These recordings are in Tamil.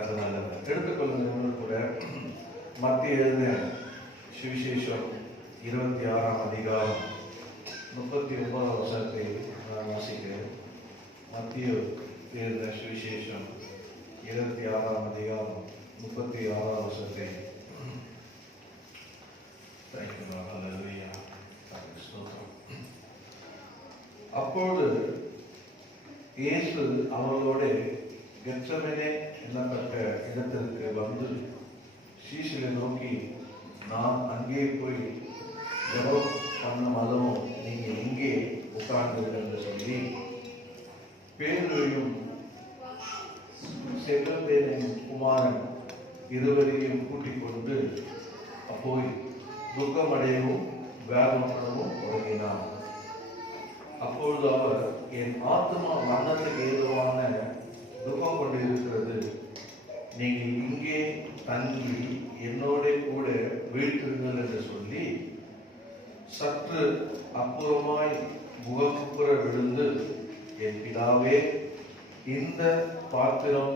அதனால எடுத்துக்கொள்ளுங்க கூட மத்திய எழுதின சுவிசேஷம் 26ஆம் அதிகாரம் 39ஆம் வசனத்தை நான் வாசிக்கிறேன். மத்திய எழுதின சுவிசேஷம் 26ஆம் அதிகாரம் 36ஆம் வசனத்தை. அப்பொழுது இயேசு அவர்களோடு கெத்செமனே என்னப்பட்ட இடத்திற்கு வந்து சீஷரை நோக்கி, நான் அங்கே போய் ஜெபம் பண்ணும் அளவும் நீங்க இங்கே உட்கார்ந்து என்று சொல்லி பேதுருவையும் செபதேவின் குமாரன் இருவரையும் கூட்டிக் கொண்டு போய் துக்கமடையவும் வேதனப்படவும் தொடங்கினார். அப்பொழுது அவர், என் ஆத்மா மரணத்துக்கு ஏதுவான துக்கம் கொண்டு இருக்கிறது, நீங்கள் இங்கே தங்கி என்னோட கூட வீழ்த்திருங்கள் என்று சொல்லி சற்று அப்புறமாய் முகப்புற விழுந்து, என் பிதாவே, இந்த பாத்திரம்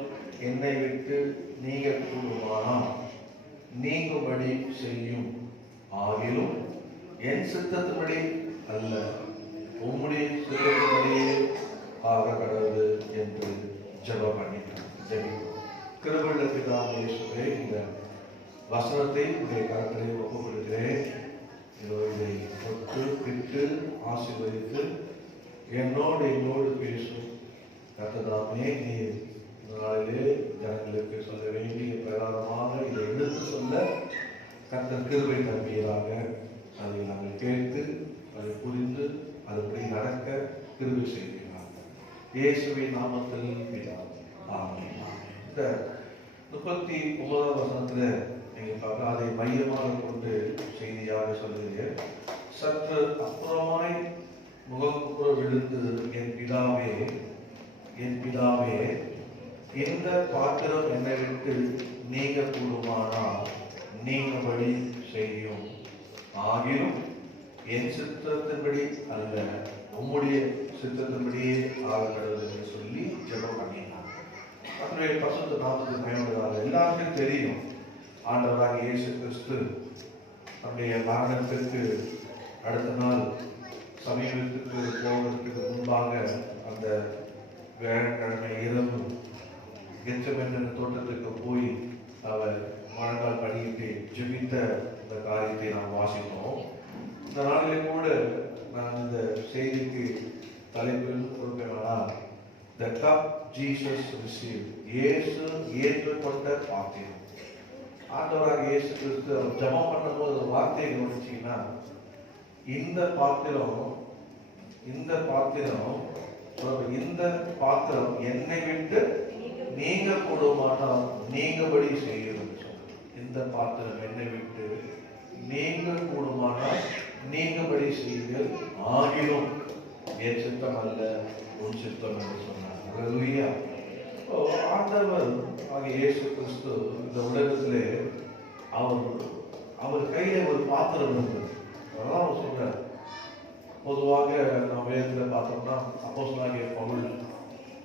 என்னை விட்டு நீங்க கூடுமானால் நீங்கும்படி செய்யும், ஆகிலும் என் சித்தத்தின்படி அல்ல, உம்முடைய சித்தத்தின்படியே ஆக கடவுது என்று ஜெபம் பண்ணினார். கிருபையுள்ள பிதாவே இயேசுவே, இந்த வசனத்தை உடைய கரத்திலே ஒப்புக் கொடுக்கிறேன். இதை தொட்டு பிட்டு ஆசீர்வதித்து என்னோடு பேசும் கர்த்ததாமே. நீ நாளிலே ஜனங்களுக்கு சொல்ல வேண்டிய பிரகாரமாக இதை எடுத்து சொல்ல கர்த்தர் கிருபை தருவீராக. அதை நாங்கள் கேட்டு அதை புரிந்து அதுபடி நடக்க கிருபை செய்கிறாங்க. இயேசுவின் நாமத்தில் பிதாவே, ஆமென். இந்த 39ஆம் வசனத்துல நீங்க பார்க்க, அதை மையமாக கொண்டு செய்தியாக சொல்லுகிறேன். சற்று அப்புறமாய் முகப்புற விழுந்து, என் பிதாவே, என் பிதாவே, இந்த பாத்திரம் என்னை விட்டு நீங்க கூடுமானால் நீங்கபடி செய்யும், ஆகிலும் என் சித்தத்தின்படி அல்ல, உம்முடைய சித்தத்தின்படியே ஆக கடவுள் என்று சொல்லி ஜெபம் பண்ணினார். அவருடைய பசுத்த நாமத்துக்கு பயன்படுவார்கள். எல்லாருக்கும் தெரியும், ஆண்டவராக இயேசு கிறிஸ்து நம்முடைய மரணத்திற்கு அடுத்த நாள் சமீபத்துக்கு போவதற்கு முன்பாக அந்த வியாழக்கிழமை இரவு கெத்செமனே தோட்டத்துக்கு போய் அவர் முழங்கால் படியிட்டு ஜெபித்த இந்த காரியத்தை நாம் வாசித்தோம். இந்த நாளிலே கூட நான் இந்த செய்திக்கு தலைப்பில் கொடுப்பேனால், the cup Jesus received, இயேசு ஏற்றுக்கொண்ட பாத்திரம். ஆண்டவராக இயேசு கிறிஸ்து ஜெபம் பண்ணும்போது ஒரு வார்த்தையை கவனிச்சீங்கன்னா, இந்த பாத்திரம் என்னை விட்டு நீங்க கூடுமானால் நீங்கபடி செய்கிறது. இந்த பாத்திரம் என்னை விட்டு நீங்க கூடுமானால் நீங்கபடி செய்யுங்கள், ஆகிலும் என் சித்தம் அல்ல, உன் சித்தம் என்று சொன்னார். அல்லேலூயா. ஆண்டவர் ஆகிய இயேசு கிறிஸ்து இந்த உலகத்திலே அவர் கையில ஒரு பாத்திரம் இருந்தது. அதெல்லாம் அவர் சொல்றார். பொதுவாக நாம் வேதத்தில் பார்த்தோம்னா அப்போஸ்தலனாகிய பவுல்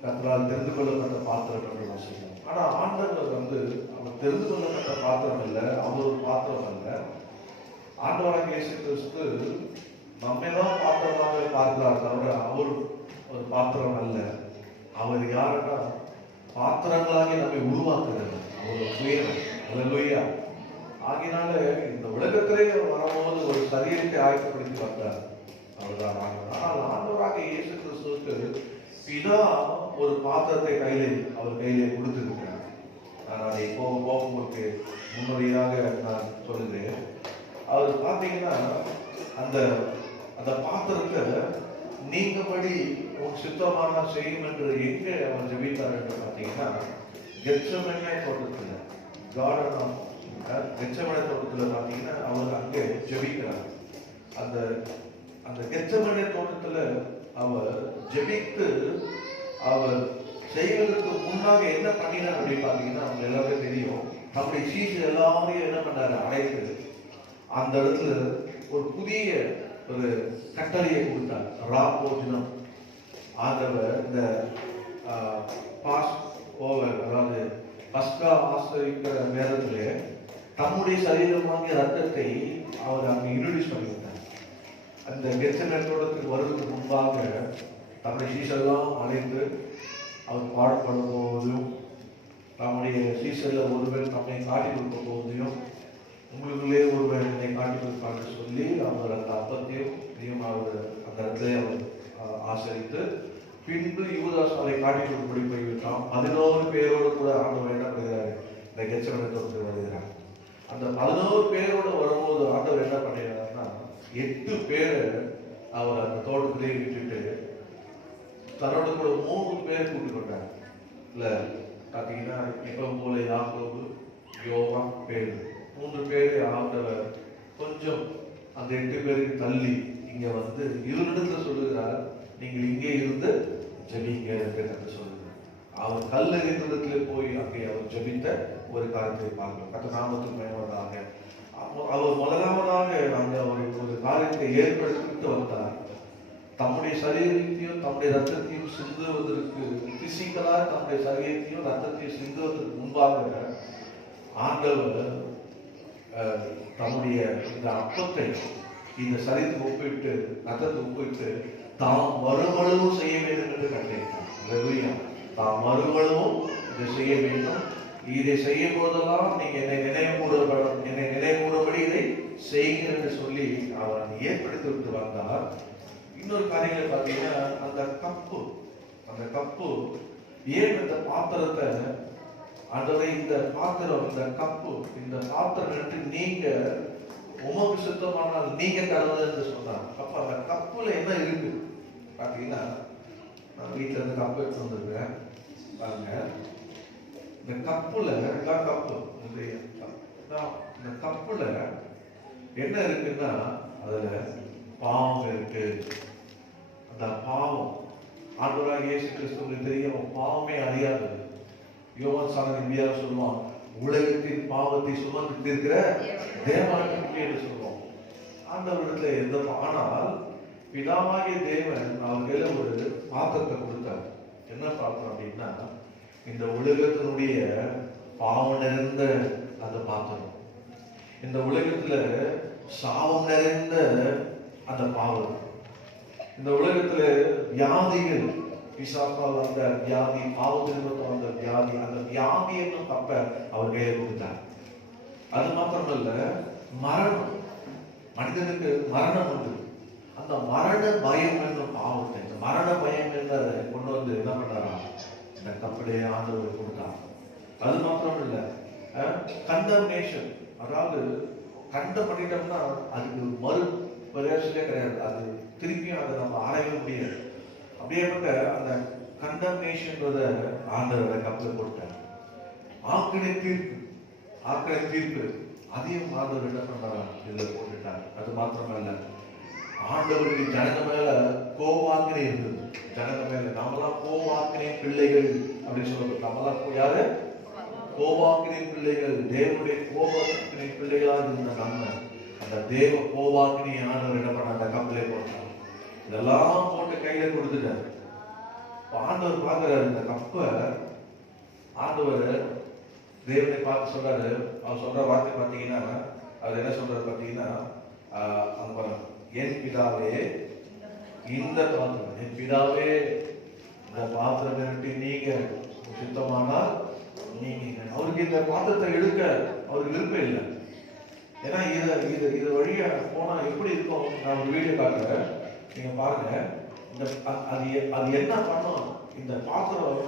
கர்த்தரால் தெரிந்து கொள்ளப்பட்ட பாத்திரம் என்று வாசிக்கிறோம். ஆனா ஆண்டவர் அவர் தெரிந்து கொள்ளப்பட்ட பாத்திரம் இல்லை, அவர் ஒரு பாத்திரம் அல்ல. ஆண்டவராக இயேசு கிறிஸ்து நம்மை தான் பாத்திரமாக பார்க்கிறார் தவிர அவர் ஒரு பாத்திரம் அல்ல. அவர் யாருன்னா பாத்திரங்களாகி நம்மை உருவாக்குறார். அவர் உயரம். அல்லேலூயா. ஆகினால இந்த உலகத்திலே வரும்போது ஒரு சரீரத்தை ஆயத்தப்படுத்தி வந்தார். அவர்தான் ஆனால் ஆண்டவராக இயேசு கிறிஸ்துவுக்கு பிதா ஒரு பாத்திரத்தை அவர் கையிலே கொடுத்திருக்கிறார். நான் அதை போகும்போது முன்னுரையாக நான் சொல்லுகிறேன். அவர் பார்த்தீங்கன்னா அந்த பாத்திரத்தை நீங்கபடி உன் சித்தமான செய்யும் என்று எங்கே அவர் ஜெபித்தார் என்று பார்த்தீங்கன்னா, கெத்செமனே தோட்டத்தில், கார்டன் ஆஃப் கெத்செமனே தோட்டத்தில் பார்த்தீங்கன்னா அவர் அங்கே ஜெபிக்கிறார். அந்த கெத்செமனே தோட்டத்தில் அவர் ஜெபித்து அவர் செய்வதற்கு முன்னாக என்ன பண்ணினார் அப்படின்னு பார்த்தீங்கன்னா, அவங்க எல்லாருமே தெரியும், நம்முடைய சீசர் எல்லாரையும் என்ன பண்ணாரு, அழைத்து அந்த இடத்துல ஒரு புதிய ஒரு கட்டளையை கொடுத்தார். ராப்போஜனம் ஆண்டவர் இந்த பாஸ் ஓவர், அதாவது பஸ்கா ஆசரிக்கிற நேரத்திலே தம்முடைய சரீரமாகிய ரத்தத்தை அவர் அங்கே இன்ட்ரோடியூஸ் பண்ணிவிட்டார். அந்த கெத்செமனே தோட்டத்துக்கு வருவதற்கு முன்பாக தம்முடைய சீஷரெல்லாம் அழைத்து அவர் பாடப்படும் போதும், நம்முடைய சீஷரில் ஒருவர் நம்மை காட்டி கொடுக்க போவதையும், உங்களுக்குள்ளே ஒருவர் என்னை காட்டி கொடுப்பான்னு சொல்லி அவர் அந்த அப்பத்தையும் அவர் அந்த இடத்துல அவர் ஆசரித்து, பின்பு யூதாஸ் அதை காட்டி கொடுப்படி போய்விட்டான். 11 பேரோடு கூட ஆண்டவர் என்ன பண்ணுகிறாரு, இந்த கெத்செமனே தோட்டத்துக்கு வருகிறார். அந்த 11 பேரோடு வரும்போது ஆண்டவர் என்ன பண்ணுகிறாருன்னா, 8 பேரை அவர் அந்த தோட்டத்திலே விட்டுட்டு தன்னோட கூட 3 பேர் கூட்டிக் கொண்டார். இல்ல பார்த்தீங்கன்னா இப்போ போல யாக்கோபு, யோவான், பேதுரு 3 பேரை ஆண்டவர் கொஞ்சம் அந்த 8 பேருக்கு தள்ளி இங்க வந்து இவரிடத்துல சொல்லுகிறார், நீங்கள் இங்கே இருந்து ஜெபிங்க என்று சொல்லுகிறார். அவர் கல்லறிந்ததிலே போய் அங்கே அவர் ஜெபித்த ஒரு காரியத்தை பார்க்கிறோம். கர்த்தர் நாமத்துக்கு மகிமையாக அவர் முதலாவதாக அங்கே ஒரு காரியத்தை ஏற்படுத்திட்டு வந்தார். தம்முடைய சரீரத்தையும் தம்முடைய ரத்தத்தையும் சிந்துவதற்கு, பிசிக்கலா தம்முடைய சரீரத்தையும் ரத்தத்தையும் சிந்துவதற்கு முன்பாக ஆண்டவர் தம்முடைய இந்த அப்பத்தை இந்த சரீரத்தை ஒப்பிட்டு ரத்தத்தை ஒப்பிட்டு தாம் மறுமளவும் செய்ய வேண்டும் என்று கட்டளையிட்டார். தாம் மறுமளவும் இதை செய்ய வேண்டும். இதை செய்யும் போதெல்லாம் நீங்க என்னை நினைவுபடி இதை செய்யுங்க என்று சொல்லி அவர் அதை ஏற்படுத்தி விட்டு வந்தார். இன்னொரு காரியங்களை பார்த்தீங்கன்னா, அந்த கப்பு ஏன் இந்த பாத்திரத்தை அதோட இந்த பாத்திரம், இந்த கப்பு, இந்த பாத்திரம் என்று நீங்க உமக்கு சுத்தமானால் நீங்க கடவுள் என்று சொன்னார். அப்ப அந்த கப்புல என்ன இருக்கு பார்த்தீங்கன்னா, நான் வீட்டுல இருந்து கப்பு எடுத்து வந்திருக்கேன் பாருங்க. இந்த கப்புல கப்பு இந்த கப்புல என்ன இருக்குன்னா, அதுல பாவம் இருக்கு. அந்த பாவம் ஆண்டவராகிய இயேசு கிறிஸ்துவுக்கு தெரியும், பாவமே அறியாதது. யோவான் சாணன் இந்தியாவில் சொல்லுவான், உலகத்தின் பாவத்தை சுமந்து தீர்க்கிற தேவனுக்கு என்று சொல்லுவோம். ஆண்டவரிடத்துல எந்த, ஆனால் பிதாவாகிய தேவன் அவர்கள ஒரு பாத்திரத்தை கொடுத்தார். என்ன பாத்திரம் அப்படின்னா, இந்த உலகத்தினுடைய பாவம் நிறைந்த அந்த பாத்திரம், இந்த உலகத்துல சாபம் நிறைந்த அந்த பாவம், இந்த உலகத்துல வியாதிகள், பிசாசால் வந்த வியாதி, பாவத்திற்கு வந்த வியாதி, அந்த வியாதி என்னும் கப்ப அவர் கையில கொடுத்தார். அது மாத்திரமல்ல, மரணம், மனிதனுக்கு மரணம் உண்டு. அந்த மரண பயம் என்னும் பாவத்தை, இந்த மரண பயம் என்பதை கொண்டு வந்து என்ன பண்ணாரா, இந்த கப்பலையே ஆண்டவர் கொடுத்தார். அது மாத்திரம் இல்ல, கண்டம்னேஷன், அதாவது கண்டம் பண்ணிட்டோம்னா அதுக்கு மறு பிரயோசனே கிடையாது. அது திருப்பியும் அதை நம்ம ஆராய முடியாது. அப்படியேப்பட்ட அந்த கண்டம்னேஷன்றத ஆண்டவரை கப்பலை போட்டார். ஆக்கினை தீர்ப்பு அதையும் ஆண்டவர் என்ன பண்ணாரா, இதுல போட்டுட்டார். அது மாத்திரமல்ல, ஆண்டவருக்கு ஜனங்க மேல கோவாக்கினை இருந்தது. ஜனங்க மேல நாமெல்லாம் கோவாக்கினை பிள்ளைகள் அப்படின்னு சொல்றது. நம்மளாம் யாரு? கோவாக்கினை பிள்ளைகள், தேவனுடைய கோவாக்கினை பிள்ளைகளாக இருந்த நம்ம அந்த தேவ கோவாக்கினை ஆண்டவர் என்ன பண்ண அந்த கப்பலே போட்டார். இதெல்லாம் போட்டு கையில கொடுத்துட்டாரு. ஆண்டவர் பார்க்கிறாரு இந்த கப்ப. ஆண்டவர் தேவனை பார்த்து சொல்றாரு. அவர் சொல்ற வார்த்தை பார்த்தீங்கன்னா, அவர் என்ன சொல்றாரு பார்த்தீங்கன்னா, என் பிதாவே இந்த பாத்திரம், என் பிதாவே இந்த பாத்திரம் நிறுத்தி நீங்க சுத்தமானால் நீங்க. அவருக்கு இந்த பாத்திரத்தை எடுக்க அவருக்கு விருப்பம் இல்லை. ஏன்னா இது வழியா போனா எப்படி இருக்கும், நான் ஒரு வீடியோ காட்டுறேன், நீங்க பாருங்க. அது என்ன பண்ணும், இந்த பாத்திரம்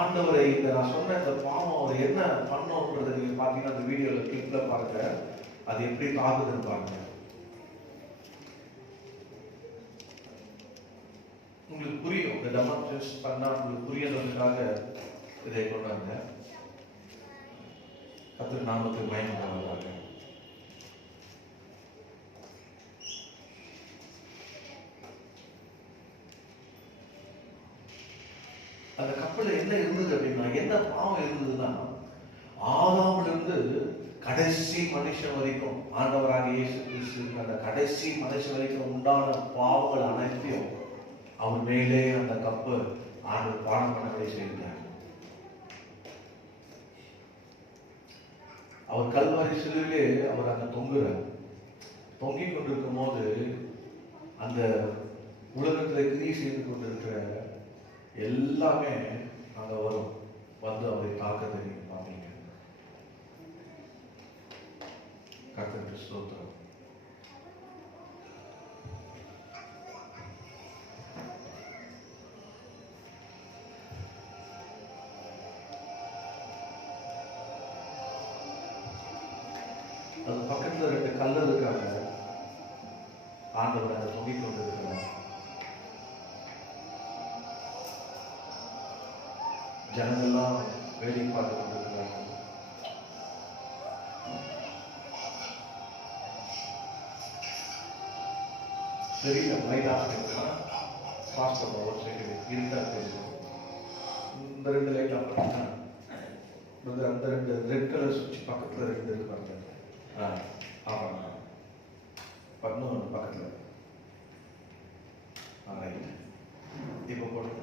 ஆண்டவரை, இந்த நான் சொன்ன இந்த பாவம் அவர் என்ன பண்ணும்ன்றதை நீங்க பாத்தீங்கன்னா அந்த வீடியோல கிளிப்ல பாருங்க, அது எப்படி தாக்குதுன்னு பாருங்க. உங்களுக்கு புரியும். இந்த டெமான்ஸ்ட்ரேஷன் பண்ணா உங்களுக்கு புரியறதுக்காக இதை கொண்டாங்க. கர்த்தர் நாமத்துக்கு மகிமை உண்டாவதாக. அந்த கப்பல்ல என்ன இருந்தது அப்படின்னா, என்ன பாவம் இருந்ததுன்னா, ஆதாம்ல இருந்து கடைசி மனுஷன் வரைக்கும், ஆண்டவராக இயேசு கிறிஸ்து அந்த கடைசி மனுஷன் வரைக்கும் உண்டான பாவங்கள் அனைத்தையும் அவர் மேலே அந்த கப்பு ஆண்டு பாடம் பண்ணபடி செய்தார். அவர் கல்வாரி சிலுவிலே அவர் அங்க தொங்குறார். தொங்கிக் கொண்டிருக்கும் போது அந்த உலகத்தில் கிரியை செய்து கொண்டிருக்கிற எல்லாமே அங்க வரும், வந்து அவரை தாக்க தெரியும். பாத்தீங்க, கர்த்தருக்கு ஸ்தோத்திரம். அது பக்கத்துல 2 கல்லு இருக்காங்க. ஆண்டவர் அதை தொங்கிக் கொண்டிருக்கிறார். ஜனங்கள்லாம் வேடிக்கை பார்த்து கொண்டிருக்கிறாங்க. தெரியல, லைட் ஆஃப் பண்ணிக்கலாம். ஃபாஸ்ட் பண்ணுவோம், ஒரு செகண்ட் இருட்டா தெரியும். இந்த 2 லைட் ஆஃப் பண்ணிக்கலாம். அந்த 2 ரெட் கலர் சுவிட்ச் பக்கத்துல 2 இருக்கு பாருங்க. ஆஃப் பண்ணலாம். இன்னும் பக்கத்துல. ரைட். இப்போ போடுங்க.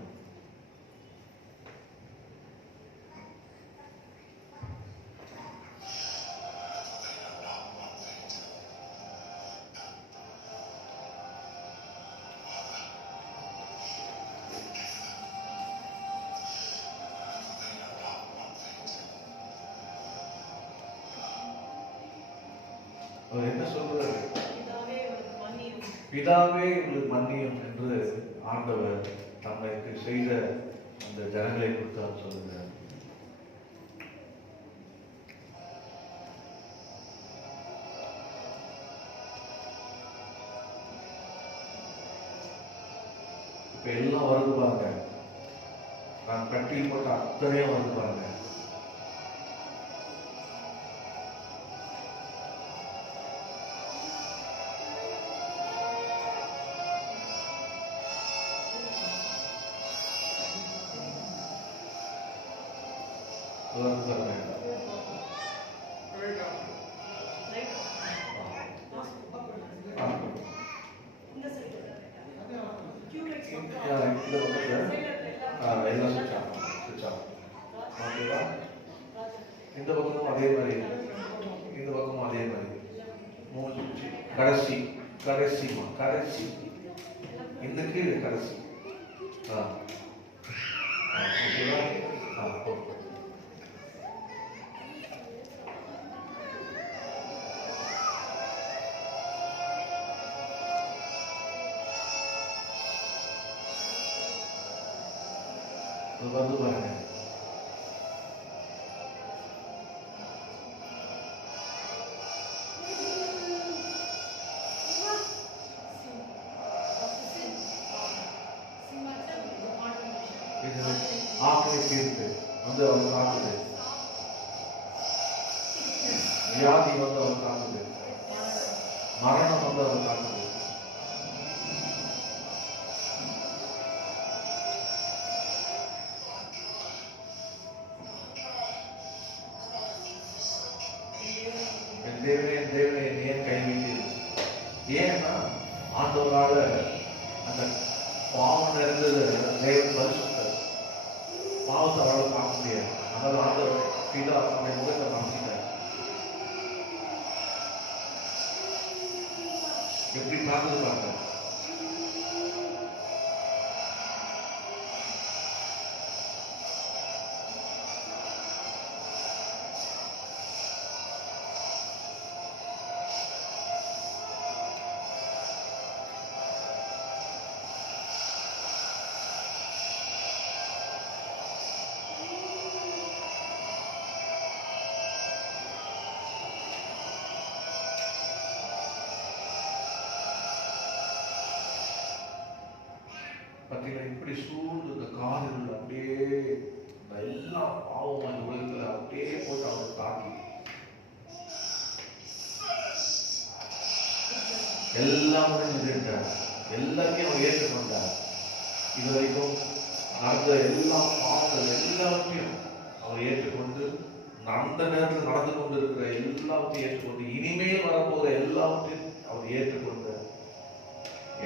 அவர் என்ன சொல்றாரு? பிதாவே உங்களுக்கு மன்னியும் என்று ஆண்டவர் தம்மைக்கு செய்த அந்த ஜனங்களை குறித்து அவர் சொல்லுகிறார். இப்ப எல்லாம் வருது பாருங்க, நான் கட்டில் போட்ட அத்தனையும் வருது பாருங்க. இந்த பக்கமும் அதே மாதிரி, இந்த பக்கமும் அதே மாதிரி. கடைசி கடைசிமா கடைசி இந்த கீழே கடைசி. வந்து பாருங்க. ஆக்கை தீர்த்து வந்து அவர் காக்குது, வியாதி வந்து அவர் காக்குது, மரணம் வந்து அவர் காக்குது. தேவனே ஏன் கைவிட்டீர்? ஏன்னா ஆண்டவரால அந்த பாவம் நிறைந்தது தேவன் பரிசுத்தர், பாவத்தை அவரால் காக்க முடியாது. அதனால ஆண்டவர் பிதா அவருடைய முகத்தை மாற்றிட்டார். எப்படி பார்த்து பார்க்க பார்த்தீங்கன்னா இப்படி சூழ்ந்து இந்த காதுகள் அப்படியே எல்லா பாவம் அந்த உலகத்துல அப்படியே போட்டு அவரை தாக்கி எல்லாமே நின்றுட்டார். எல்லாத்தையும் அவர் ஏற்றுக்கொண்டார். இது வரைக்கும் நடந்த எல்லா பாவங்கள் எல்லாத்தையும் அவர் ஏற்றுக்கொண்டு, அந்த நேரத்தில் நடந்து கொண்டு இருக்கிற எல்லாத்தையும் ஏற்றுக்கொண்டு, இனிமேல் வரப்போகிற எல்லாத்தையும் அவர் ஏற்றுக்கொண்டு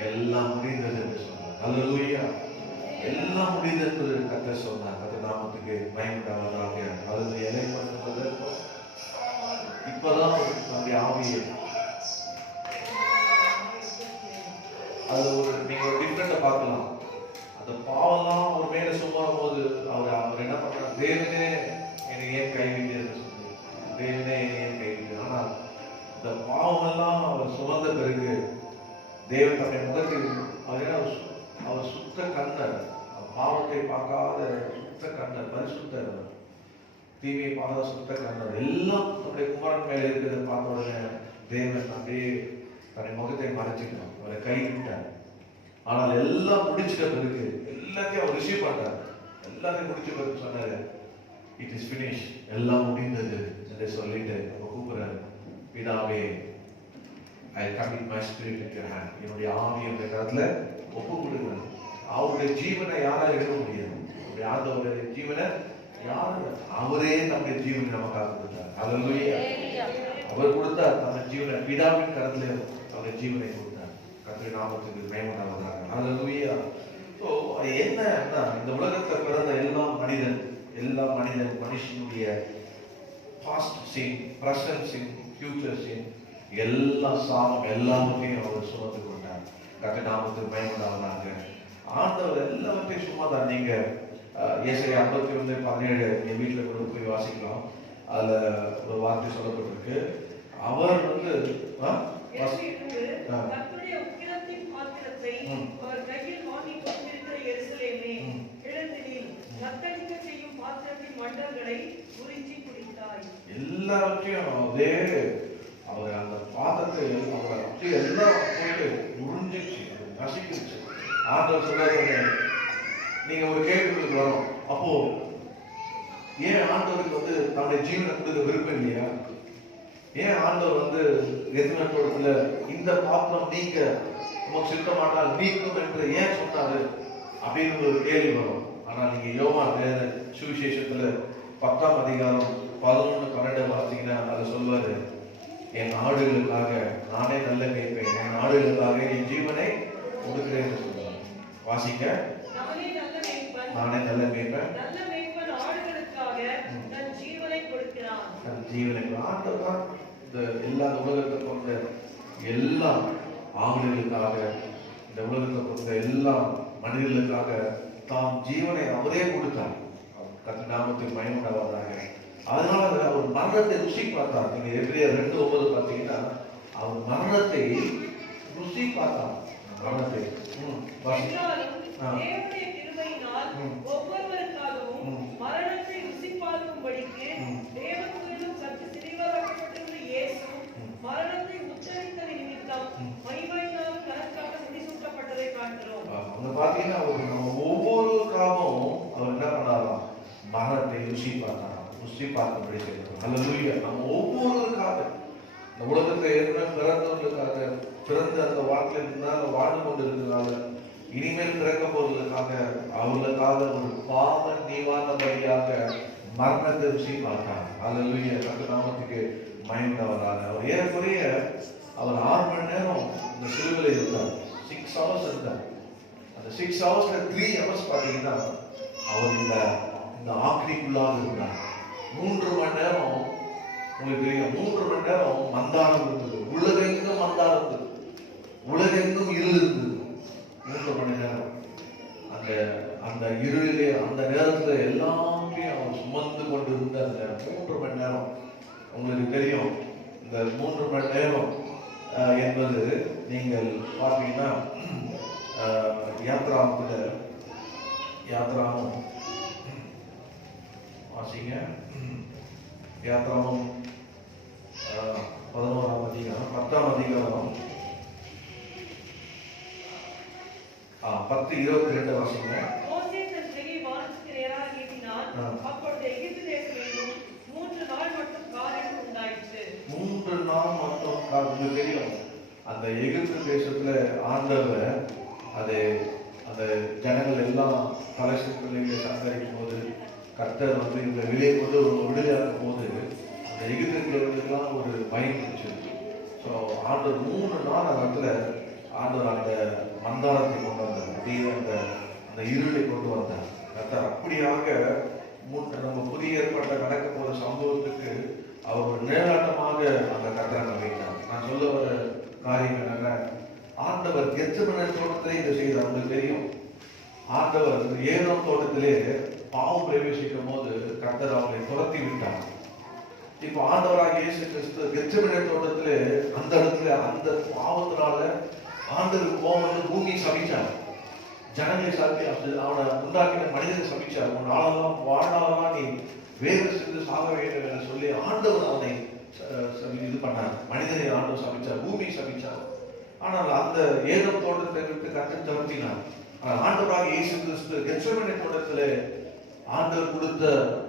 எல்லாம் முடிந்தது என்று சொன்னார். அல்லேலூயா. எல்லாம் முடிந்தது என்று கர்த்தர் சொன்னார். கர்த்தர் நாமத்துக்கு மகிமை உண்டாவதாக. அது எதை பண்ணுவது ஆவியை அது நீங்க ஒரு டிஃபரெண்ட்டை பார்க்கலாம். அந்த பாவம்லாம் அவர் மேல சுமரும் போது அவர் என்ன பண்றாரு, தேவனே என்னை ஏன் கைவிட்டீர்கள் சொல்லி, தேவனே என்னை ஏன் கைவிட்டீர்கள். ஆனால் இந்த பாவமெல்லாம் அவர் சுமந்த பிறகு தேவன் தன்னுடைய முகத்தில் அவர் சுத்த கண்ணர், பாவத்தை பார்க்காத சுத்த கண்ணர், பரிசுத்தர், தீமையை பார்க்காத சுத்த கண்ணர், எல்லாம் நம்முடைய குமாரன் மேல இருக்கிறத பார்த்த உடனே தேவன் அப்படியே தன்னுடைய முகத்தை மறைச்சிட்டார், அவரை கைவிட்டார். ஆனால் எல்லாம் முடிச்சிட்ட பிறகு எல்லாத்தையும் அவர் ரிசீவ் பண்ணார். எல்லாத்தையும் முடிச்ச பிறகு சொன்னாரு, இட் இஸ் ஃபினிஷ், எல்லாம் முடிந்தது என்று சொல்லிட்டு நம்ம கூப்பிடுறாரு, பிதாவே ஐ commit my spirit in your hand, என்னுடைய ஆவியை இந்த கரத்துல ஒப்பு கொடுக்கிறேன். அவருடைய ஜீவனை யாரால எடுக்க முடியாது, அவருடைய ஆண்டவருடைய ஜீவனை யாரும், அவரே நம்முடைய ஜீவனை நமக்காக கொடுத்தார். ஹல்லேலூயா. அவர் கொடுத்தார் தன்னுடைய ஜீவனை, பிதாவின் கரத்துல அவருடைய ஜீவனை கொடுத்தார். கர்த்தருடைய நாமத்துக்கு மகிமை உண்டாவதாக. ஹல்லேலூயா. சோ என்னன்னா, இந்த உலகத்துல பிறந்த எல்லா மனுஷனுடைய past sin, present sin, future sin, எல்லா சாபம் எல்லாவற்றையும் அவர் சுமந்து கொண்டார். கர்த்தருடைய நாமத்துக்கு மகிமை உண்டாவதாக. ஆண்டவர் எல்லாவற்றையும் சும்மா தான். நீங்க ஏசாயா 51:17 என் வீட்டுல கூட போய் வாசிக்கலாம். அதுல ஒரு வார்த்தை சொல்லப்பட்டிருக்கு. அவர் எல்லாவற்றையும் அதே அவர் அந்த பாத்திரத்தை அவர் அப்படியே எல்லாம் போயிட்டு உறிஞ்சிச்சு, நசிக்கிச்சு. ஆண்டவர் சொல்றாரு, நீங்க ஒரு கேள்விகளுக்கு வரும், அப்போ ஏன் ஆண்டவருக்கு நம்முடைய ஜீவனை கொடுக்க விருப்பம் இல்லையா? ஏன் ஆண்டவர் எதிர்நோட்டத்துல இந்த பாத்திரம் நீங்க நமக்கு சித்தமானால் நீக்கும் என்று ஏன் சொன்னாரு அப்படின்னு ஒரு கேள்வி வரும். ஆனா நீங்க யோவான் சுவிசேஷத்துல 10ஆம் அதிகாரம் 11-12 வாசிங்கன்னா அதை சொல்வாரு, என் ஆடுகளுக்காக நானே நல்ல மேய்ப்பேன், என் ஆடுகளுக்காக என் ஜீவனை கொடுக்கிறேன் என்று சொல்லுவார். வாசிக்க, நானே நல்ல மேய்ப்பேன், தன் ஜீவனை. ஆண்டவர் இந்த எல்லா உலகத்தை கொண்ட எல்லா ஆடுகளுக்காக, இந்த உலகத்தை கொண்ட எல்லா மனிதர்களுக்காக தாம் ஜீவனை அவரே கொடுத்தார். கர்த்தருடைய நாமத்துக்கு மகிமை உண்டாவதாக. அதனால அவர் மரணத்தை ருசி பார்த்தார். நீங்க எபிரேயர் 2:9 பார்த்தீங்கன்னா அவர் மரணத்தை ருசி பார்த்தார். மரணத்தை மரணத்தை ருசி பார்க்கும்படிக்கு தேவதூதனும் சற்று சிறியவராக்கப்பட்டிருந்த இயேசு மரணத்தை உச்சரித்த நிமித்தம் மகிமையினால் கணக்காக முடிசூட்டப்பட்டதை காண்கிறோம். அங்க பாத்தீங்கன்னா ஒவ்வொரு காலமும் அவர் என்ன பண்ணாராம், மரணத்தை ருசி பார்த்தாராம், ருசி பார்க்கும்படி செய்தார். ஹல்லேலூயா. நம்ம ஒவ்வொரு காலம் இந்த உலகத்தை ஏற்கனவே பிறந்தவர்களுக்காக, பிறந்த அந்த வாழ்க்கையில இருந்தாங்க வாழ்ந்து கொண்டு இருக்கிறாங்க, இனிமேல் பிறக்க போவதற்காக அவர்களுக்காக ஒரு பாவ நிவாரண பலியாக மரணத்தை ருசி பார்த்தார். ஹல்லேலூயா. கர்த்தருடைய நாமத்துக்கு மகிமை உண்டாவதாக. அவர் ஏறக்குறைய அவர் 6 மணி நேரம் இந்த சிலுவையில் இருந்தார். 6 hours இருந்தார். அந்த 6 hoursல 3 hours பார்த்தீங்கன்னா அவர் இந்த ஆக்கிரிக்குள்ளாக இருந்தார். 3 மணி நேரம் உங்களுக்கு தெரியும், 3 மணி நேரம் மந்தாரம் இருந்தது, உலகெங்கும் மந்தாரம் இருந்தது, உலகெங்கும் இருள் இருந்தது. 3 மணி நேரம் அந்த இருளிலே, அந்த நேரத்துல எல்லாத்தையும் அவர் சுமந்து கொண்டு இருந்த அந்த 3 மணி நேரம் உங்களுக்கு தெரியும். இந்த 3 மணி நேரம் என்பது நீங்கள் பார்த்தீங்கன்னா யாத்ராமம் வாசிங்க. யாத்ராமம் 11ஆம் அதிகாரம் 10ஆம் அதிகாரம் 10:22 வாசிங்க. மோசே தன் கையை வானத்துக்கு நேராக நீட்டினான். அப்பொழுது எகிப்து தேசமெங்கும் 3 நாள் மட்டும் காரிருள் உண்டாயிற்று. 3 நாள் மட்டும் காரிருள். தெரியும், அந்த எகிப்து தேசத்துல ஆண்டவர் அந்த ஜனங்கள் எல்லாம் பலஸ்தீனர்களை சந்தரிக்கும் போது கர்த்தர் இந்த வெளியே கொண்டு விடுதலையாக்கும் போது அந்த எகிப்தியர்களுக்கெல்லாம் ஒரு பயம் இருந்துச்சு. ஸோ ஆண்டவர் 3 நாள் அந்த இடத்துல ஆண்டவர் அந்த மந்தாரத்தை கொண்டு வந்தார், அப்படியே அந்த இருளை கொண்டு வந்தார் கர்த்தர். அப்படியாக நம்ம புதிய ஏற்பட்ட நடக்க போற சம்பவத்துக்கு அவர் நிழலாட்டமாக அந்த கர்த்தரை வைத்தார். கெத்செமனே தோட்டத்திலே இதை செய்தார். உங்களுக்கு தெரியும், ஆண்டவர் ஏதேன் தோட்டத்திலே பாவம் பிரவேசிக்கும் போது கர்த்தர் அவரை துரத்தி விட்டார். இப்ப ஆண்டவராக இயேசு கிறிஸ்து கெத்செமனே தோட்டத்திலே அந்த இடத்துல அந்த பாவத்தினால ஆண்டவருக்கு கோபம் வந்து பூமி சபிச்சார், ஜனங்களை சாப்பி அவனை உண்டாக்கின மனிதனை சபிச்சார். உன் நாளெல்லாம் வாழ்நாளெல்லாம் நீ வேறு சென்று சாக வேண்டும் என்று சொல்லி ஆண்டவர் அவனை இது பண்ணார். மனிதனை ஆண்டவர் சபிச்சார், பூமி சபிச்சார். ஆனால் அந்த ஏதேன் தோட்டத்தை விட்டு கர்த்தர் துரத்தினார். ஆனால் ஆண்டவராக இயேசு கிறிஸ்து கெத்செமனே தோட்டத்திலே ஆண்டவர் கொடுத்த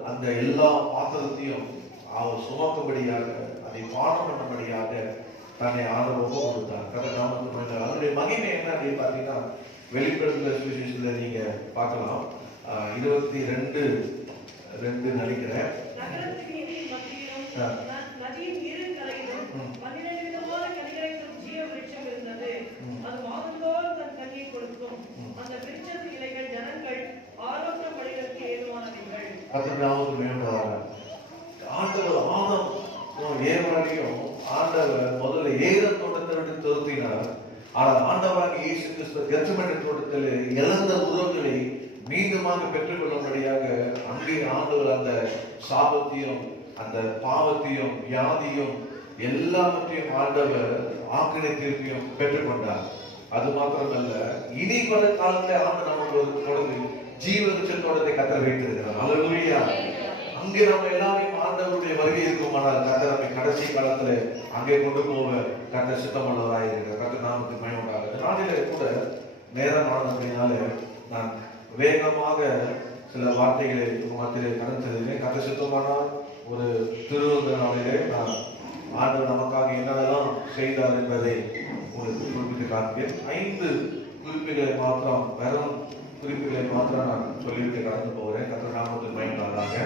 அந்த எல்லா பாத்திரத்தையும் அவர் சுமக்கும்படியாக, அதை பானம் பண்ணும்படியாக தன்னை ஆண்டவர் ஒப்பு கொடுத்தார். கர்த்தர் நாமத்துக்கு அவருடைய மகிமை என்ன அப்படின்னு பார்த்தீங்கன்னா, வெளிப்படுத்துகிற சுவிசேஷத்துல நீங்க பார்க்கலாம். 22:2 நினைக்கிறேன். ஆண்டவர் ஆதம் ஏவாளையும் ஆண்டவர் முதல்ல ஏதேன் தோட்டத்தை விட்டு துரத்தினார். ஆனால் ஆண்டவராக இயேசு கிறிஸ்து கெத்செமனே தோட்டத்தில் இழந்த உறவுகளை மீண்டுமாக பெற்றுக்கொள்ளும்படியாக அங்கே ஆண்டவர் அந்த சாபத்தையும் அந்த பாவத்தையும் வியாதியும் எல்லாவற்றையும் ஆண்டவர் ஆக்கினை தீர்ப்பையும் பெற்றுக்கொண்டார். அது மாத்திரமல்ல, இனி வர காலத்துல ஆண்டு நமக்கு ஒரு தொடர்ந்து ஜீவ தோட்டத்தை கர்த்தர் வைத்திருக்கிறார். அல்லேலூயா. அங்கே நம்ம எல்லாரையும் ஆண்டவருடைய வருகை இருக்குமானால் கர்த்தர் நம்மை கடைசி காலத்துல அங்கே கொண்டு போக கர்த்தர் சித்தமுள்ளவராக இருக்கிறார். கர்த்தர் நாமத்துக்கு மகிமை உண்டாகுது. நாளிலே கூட நேரம் ஆனதுனால நான் வேகமாக சில வார்த்தைகளை மத்தியிலே கடந்து செல்கிறேன். கர்த்தர் சித்தமானால் ஒரு திருவிழா நாளிலே நான் ஆண்டவர் நமக்காக என்னெல்லாம் செய்தார் என்பதை உங்களுக்கு குறிப்பிட்டு காண்பேன். 5 குறிப்புகளை மாத்திரம், வெறும் குறிப்புகளை மாத்திரம் நான் சொல்லிவிட்டு கடந்து போகிறேன். கர்த்தர் நாமத்துக்கு மகிமை உண்டாகுக.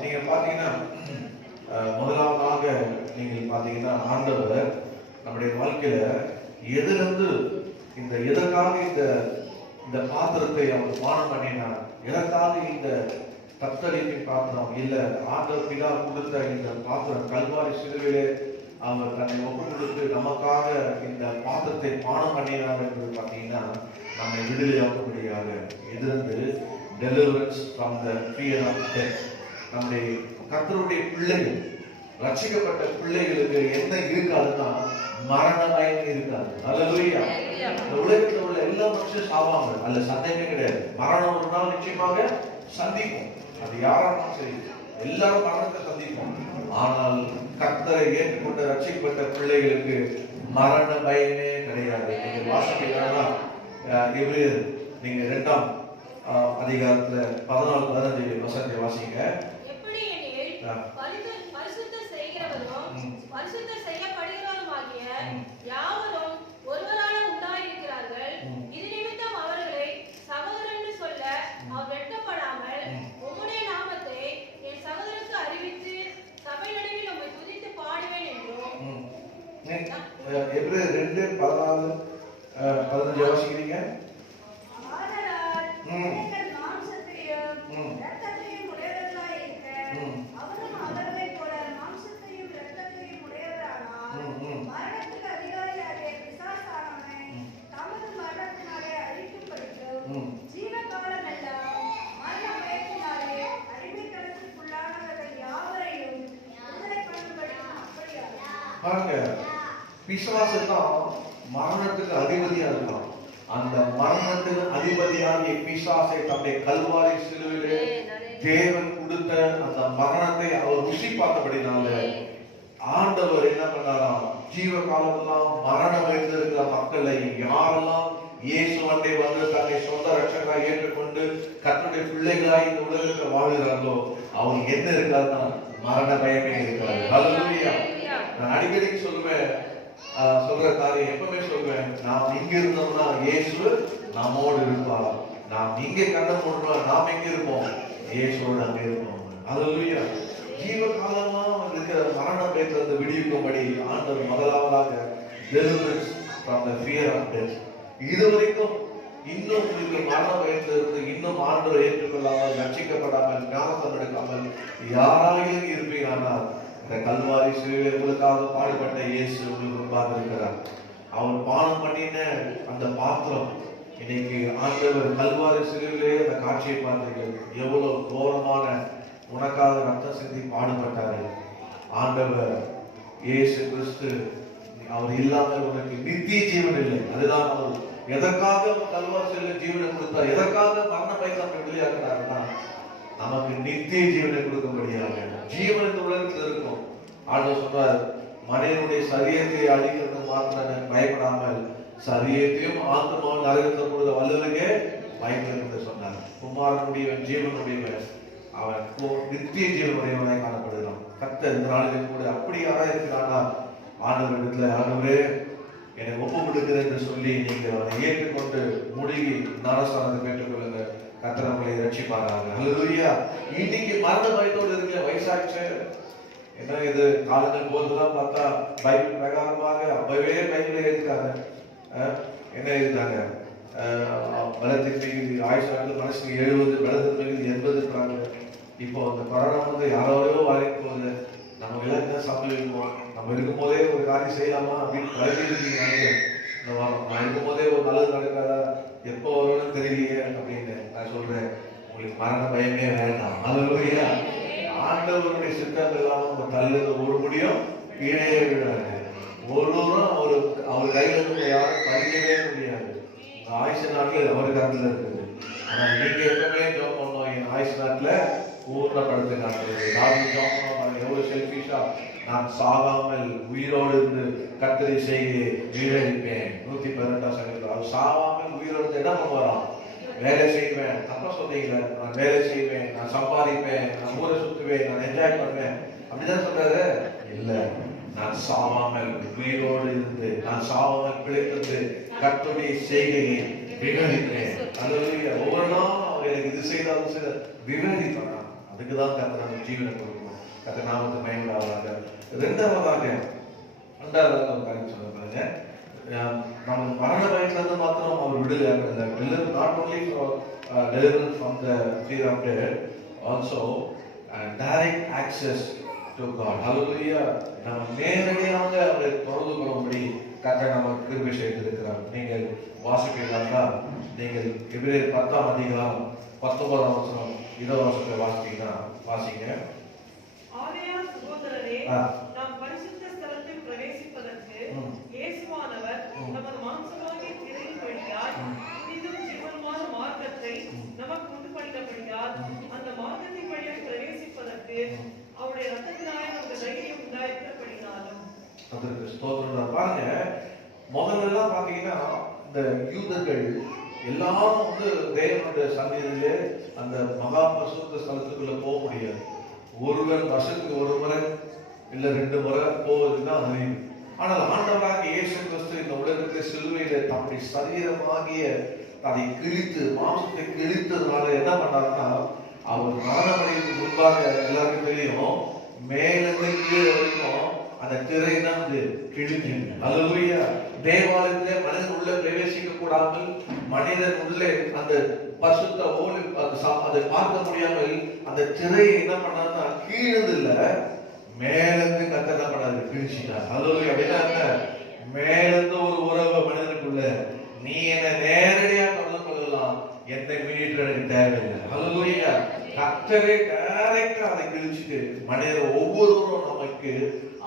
நீங்க பாத்தீங்கன்னா, முதலாவதாக நீங்கள் பாத்தீங்கன்னா, ஆண்டவர் நம்முடைய வாழ்க்கையில எதிலிருந்து எதற்காக இந்த பாத்திரத்தை அவர் பானம் பண்ணினார், எதற்காக இந்த தத்தளிப்பின் பாத்திரம் இல்ல ஆண்டவர் பிதா கொடுத்த இந்த பாத்திரம் கல்வாரி சிலுவையிலே அவர் தன்னை ஒப்பு கொடுத்து நமக்காக இந்த பாத்திரத்தை பானம் பண்ணினார் என்று பார்த்தீங்கன்னா, நம்மை விடுதலையாக்கும்படியாக இதிலிருந்து deliverance from the fear of death. நம்முடைய கர்த்தருடைய பிள்ளைகள், ரட்சிக்கப்பட்ட பிள்ளைகளுக்கு என்ன இருக்காதுன்னா மரண பயம் இருக்காது. அல்லேலூயா. இந்த உலகத்தில் உள்ள எல்லா மனுஷனும் சாவாங்க, அல்ல சந்தேகமே கிடையாது. மரணம் ஒரு நாள் நிச்சயமாக சந்திக்கும். அது யாராலும் சரி, எல்லாரும் மரணத்தை சந்திப்போம். ஆனால் கர்த்தரை ஏற்றுக்கொண்ட ரட்சிக்கப்பட்ட பிள்ளைகளுக்கு மரண பயமே கிடையாது. நீங்க வாசிப்பீங்கன்னா எபிரேயர் நீங்க 2ஆம் அதிகாரத்துல 14-15 வசனத்தை வாசிங்க. எபிரேயர் 2:14-15 வாசிக்கிறீங்க. பாருங்க, பிசாசு தான் மரணத்துக்கு அதிபதியா இருக்கான். அந்த மரணத்துக்கு அதிபதியாகிய பிசாசை தன்னுடைய கல்வாரி சிலுவையிலே தேவன் கொடுத்த அந்த மரணத்தை அவர் ருசி பார்த்தபடினால ஆண்டவர் என்ன பண்ணாராம், ஜீவ காலமெல்லாம் மரணம் வைத்திருக்கிற மக்களை யாரெல்லாம் இயேசு வண்டை வந்து தன்னை சொந்த ரட்சகராக ஏற்றுக்கொண்டு கர்த்தருடைய பிள்ளைகளாய் இந்த உலகத்தில் வாழ்கிறார்களோ அவங்க என்ன இருக்காதுன்னா மரண பயமே இருக்காது. அல்லேலூயா. நான் அடிக்கடி சொல்லுவேன், சொல்ற காரியம் எப்பவுமே சொல்வேன், நாம் இங்க இருந்தோம்னா இயேசு நம்மோடு இருப்பார். நாம் இங்கே கண்ண மூடுறோம், நாம் எங்க இருப்போம், இயேசுவோடு அங்கே இருப்போம். அல்லேலூயா. ஜீவ காலமாக இருக்கிற மரண பயத்திலிருந்து விடுவிக்கும்படி ஆண்டவர் முதலாவதாக deliverance from the fear of death. இதுவரைக்கும் இன்னும் உங்களுக்கு மரண பயத்திலிருந்து இன்னும் ஆண்டவரை ஏற்றுக்கொள்ளாமல் ரட்சிக்கப்படாமல் ஞானஸ்தானம் எடுக்காமல் யாராலையும் இருப்பீங்கன்னா இந்த கல்வாரி சிலுவையில் உங்களுக்காக பாடுபட்ட இயேசு உங்களுக்கு முன்பாக இருக்கிறார். அவர் பானம் பண்ணின அந்த பாத்திரம் இன்னைக்கு ஆண்டவர் கல்வாரி சிலுவிலே அந்த காட்சியை பார்த்தீர்கள். எவ்வளவு கோரமான உனக்காக ரத்தம் சிந்தி பாடுபட்டாரு ஆண்டவர் இயேசு கிறிஸ்து. அவர் இல்லாமல் உனக்கு நித்திய ஜீவன் இல்லை. அதுதான் அவர் எதற்காக கல்வாரி சிலுவை ஜீவனை கொடுத்தார், எதற்காக மரண பயத்தை வெளியாக்குறாருன்னா நமக்கு நித்திய ஜீவனை கொடுக்கும்படியாக. ஜீவன் இந்த உலகத்தில் இருக்கும். ஆண்டவர் சொல்றார், மனிதனுடைய சரீரத்தை அழிக்கிறது மாத்திரம் பயப்படாமல் சரீரத்தையும் ஆத்மாவும் நரகத்தில் கொடுத்த வல்லவருக்கே பயப்படும் என்று சொன்னார். குமாரனுடைய ஜீவனுடையவன் அவன் நித்திய ஜீவனுடையவனாய் காணப்படுகிறான். கர்த்தர் இந்த நாளிலே கூட அப்படி யாராக இருக்கிறானா ஆண்டவர் இடத்துல, ஆண்டவரே எனக்கு ஒப்பு கொடுக்கிறேன் என்று சொல்லி நீங்க அவனை ஏற்றுக்கொண்டு மூழ்கி ஞானஸ்நானத்தை பெற்றுக்கொள்ளுங்க. கர்த்தர் நம்மளை ரட்சிப்பாராக. ஹல்லேலூயா. இன்னைக்கு மரண பயத்தோடு இருக்கிற வயசாச்சு. என்ன இது காலங்கள் போதுதான் பார்த்தா பைபிள் பிரகாரமாக அப்பவே பைபிள் எழுதிட்டாங்க. என்ன எழுதிட்டாங்க? பலத்தின் மிகுதி ஆயுஷ் மனுஷனுக்கு 70, பலத்தின் மிகுதி 80. இப்போ அந்த கொரோனா வந்து யாரோடையோ வாங்கிட்டு போகுது. நம்ம இலக்க சம்பளிப்போம். நம்ம இருக்கும் போதே ஒரு காரியம் செய்யலாமா அப்படின்னு கல்வி இருக்கீங்க. இந்த வாரம் நான் இருக்கும் போதே ஒரு நல்லது நடக்காதா, எப்போ வரும்னு தெரியலையே அப்படின்னு நான் சொல்றேன். உங்களுக்கு மரண பயமே வேண்டாம். ஹல்லேலூயா. ஆண்டவருடைய சித்தங்கள் எல்லாம் உங்க தலையில ஒரு முடியும் கீழே விடாது. ஒருவரும் அவர் கையில இருந்து யாரும் பறிக்கவே முடியாது. ஆயுஷ் நாட்டில் அவர் கருத்துல இருக்குது. ஆனா நீங்க எப்பவுமே ஜோம் பண்ணோம், என் ஆயுஷ் நாட்டுல பூர்ணப்படுத்த காட்டுறது. நான் ஜோம் பண்ணோம், எவ்வளவு செல்ஃபிஷா நான் சாகாமல் உயிரோடு இருந்து கர்த்தரை செய்ய வீழடிப்பேன். 118 சங்கத்தில் அவர் சாகாமல் உயிரோடு என்ன பண்ணுவாராம்? வேலை செய்வேன். தப்பா சொன்னீங்களே, நான் வேலை செய்வேன், நான் சம்பாதிப்பேன், நான் ஊரை சுத்துவேன், நான் என்ஜாய் பண்ணுவேன் அப்படிதான் சொல்றாரு. இல்ல, நான் சாவாமல் உயிரோடு இருந்து நான் சாவாமல் பிழைத்து கர்த்தருடைய செய்கையை விவரிப்பேன். அல்லேலூயா. ஒவ்வொரு நாளும் அவர் எனக்கு இது செய்தாலும் சில விவரிப்பாங்க. அதுக்குதான் கர்த்தர் நமக்கு ஜீவனை கொடுக்கணும். கர்த்தர் நாமத்தை மகிமையாக. ரெண்டாவதாக ஒரு காரியம் சொல்ல பாருங்க. நமக்கு மரண பயத்துல இருந்து மாத்திரம் அவர் விடுதலை, not only for deliverance from the fear of death, also direct access to God. Hallelujah. நம்ம நேரடியாக அவரை தொடர்பு கொள்ளும்படி கர்த்தர் நமக்கு கிருபை செய்திருக்கிறார். நீங்கள் வாசிப்பீர்களா? நீங்கள் எபிரேயர் 10ஆம் அதிகாரம் 19ஆம் வசனம் 20ஆம் வசனத்தை வாசிப்பீங்கன்னா வாசிங்க. ஆகையால் சகோதரரே, நாம் பரிசுத்த ஸ்தலத்தில் பிரவேசிப்பதற்கு இயேசுவானவர் நமது மாம்சமாகிய திரையின் வழியாய் புதிதும் ஜீவனுமான மார்க்கத்தை நமக்கு உண்டு பண்ணினபடியால் அந்த மார்க்கத்தின் வழியாக பிரவேசிப்பதற்கு அவருடைய ரத்தத்தினாலே நமக்கு தைரியம் உண்டாயிருக்கிறபடினாலும். அதற்கு ஸ்தோத்திரம். பாருங்க, முதல்ல பாத்தீங்கன்னா இந்த யூதர்கள் எல்லாரும் வந்து தேவனுடைய சந்நிதியிலே அந்த மகா பரிசுத்த ஸ்தலத்துக்குள்ள போக முடியாது. ஒருவர் வருஷத்துக்கு ஒரு முறை இல்ல 2 முறை போவதுதான் அறிவு. ஆனால் ஆண்டவராக இயேசு கிறிஸ்து இந்த உலகத்தை சிலுவையில தம்முடைய சரீரமாகிய அதை கிழித்து மாம்சத்தை கிழித்ததுனால என்ன பண்ணாருன்னா, அவர் மரணமடைவதற்கு முன்பாக எல்லாருக்கும் தெரியும், மேலிருந்து கீழே வரைக்கும் அந்த திரை தான் கிழிஞ்சு. அல்லேலூயா. தேவாலயத்திலே மனிதன் உள்ள பிரவேசிக்க கூடாமல், மனிதன் உள்ளே அந்த பரிசுத்த ஓலி அதை பார்க்க முடியாமல் அந்த திரையை என்ன பண்ணாருன்னா கீழது இல்ல மேலிருந்து கத்தனை பண்ணாரு, கிழிச்சிட்டார். அல்லேலூயா. அப்படின்னா மேலிருந்து ஒரு உறவு மனிதனுக்குள்ள, நீ என்ன நேரடியா தொடர்பு கொள்ளலாம், எந்த மீட்டர் எனக்கு தேவையில்லை. அல்லேலூயா. கர்த்தரே டைரக்டா அதை கிழிச்சிட்டு மனிதர் ஒவ்வொருவரும் நமக்கு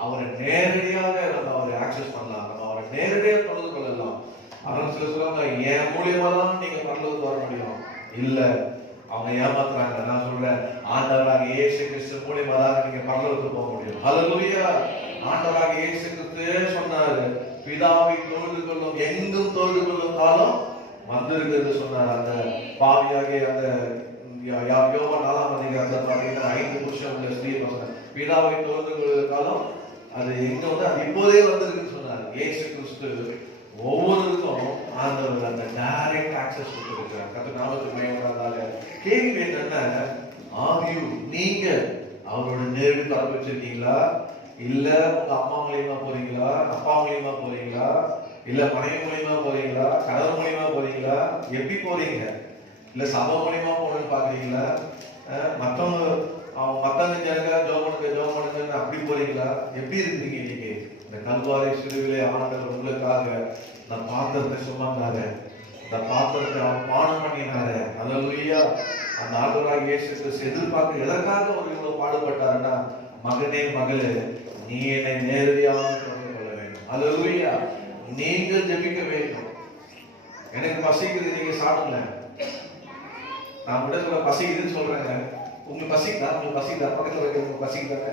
அவரை நேரடியாக நம்ம அவரை ஆக்சஸ் பண்ணலாம், நம்ம அவரை நேரடியாக தொடர்பு கொள்ளலாம். அதனால சில சொல்லுவாங்க, என் மூலியமா தான் நீங்க பரலோகத்துக்கு வர முடியும். இல்ல, அவங்க ஏமாத்துறாங்க. நான் சொல்றேன், ஆண்டவராக இயேசு கிறிஸ்து மூலியமா தான் நீங்க பரலோகத்துக்கு போக முடியும். ஹல்லேலூயா. ஆண்டவராக இயேசு கிறிஸ்துவே சொன்னாரு, பிதாவை தொழுது கொள்ளும் எங்கும் தொழுது கொள்ளும் காலம் வந்திருக்கிறது சொன்னார். அந்த பாவியாகிய அந்த யோவான் 4ஆம் அதிகாரத்துல பாத்தீங்கன்னா 5 புருஷன் உள்ள ஸ்திரீ பிதாவை தொழுது கொள்ளும் காலம் அது எங்க வந்து அது இப்போதே வந்திருக்குன்னு சொன்னார். இயேசு கிறிஸ்து ஒவ்வொருக்கும் ஆண்டவர் அந்த டைரக்ட் ஆக்சஸ் கொடுத்திருக்கிறார். கர்த்தர் நாமத்துக்கு மகிமையாக. கேள்வி என்னன்னா, நீங்க அவரோட நேரடி தொடர்பு வச்சிருக்கீங்களா? இல்ல உங்க அம்மா மூலியமா போறீங்களா, அப்பா மூலியமா போறீங்களா, இல்ல மனைவி மூலியமா போறீங்களா, கணவர் மூலியமா போறீங்களா, எப்படி போறீங்க? இல்ல சபை மூலியமா போகணும்னு பாக்குறீங்களா, மற்றவங்க அவன் மத்தவங்க ஜனங்க ஜோம் பண்ணுங்க அப்படி போறீங்களா? எப்படி இருக்கீங்க இன்னைக்கு? இந்த கல்வாரி சிலுவிலே ஆண்டவர் உங்களுக்காக இந்த பாத்திரத்தை சுமந்தாரு, இந்த பாத்திரத்தை அவன் பானம் பண்ணினாரு. அல்லேலூயா. அந்த ஆண்டவராகிய இயேசு கிறிஸ்து எதிர்பார்க்க எதற்காக ஒரு இவ்வளவு பாடுபட்டாருன்னா, மகனே மகளே நீ என்னை நேரடியாக தொடர்பு கொள்ள வேண்டும். அல்லேலூயா. நீங்கள் ஜெபிக்க வேண்டும். எனக்கு பசிக்குது, நீங்க சாப்பிடல. நான் கூட சொல்ல பசிக்குதுன்னு சொல்றேங்க. உங்களுக்கு பசிக்குதா? உங்களுக்கு பசிக்குதா? பக்கத்துல இருக்கிறவங்க பசிக்குதாங்க?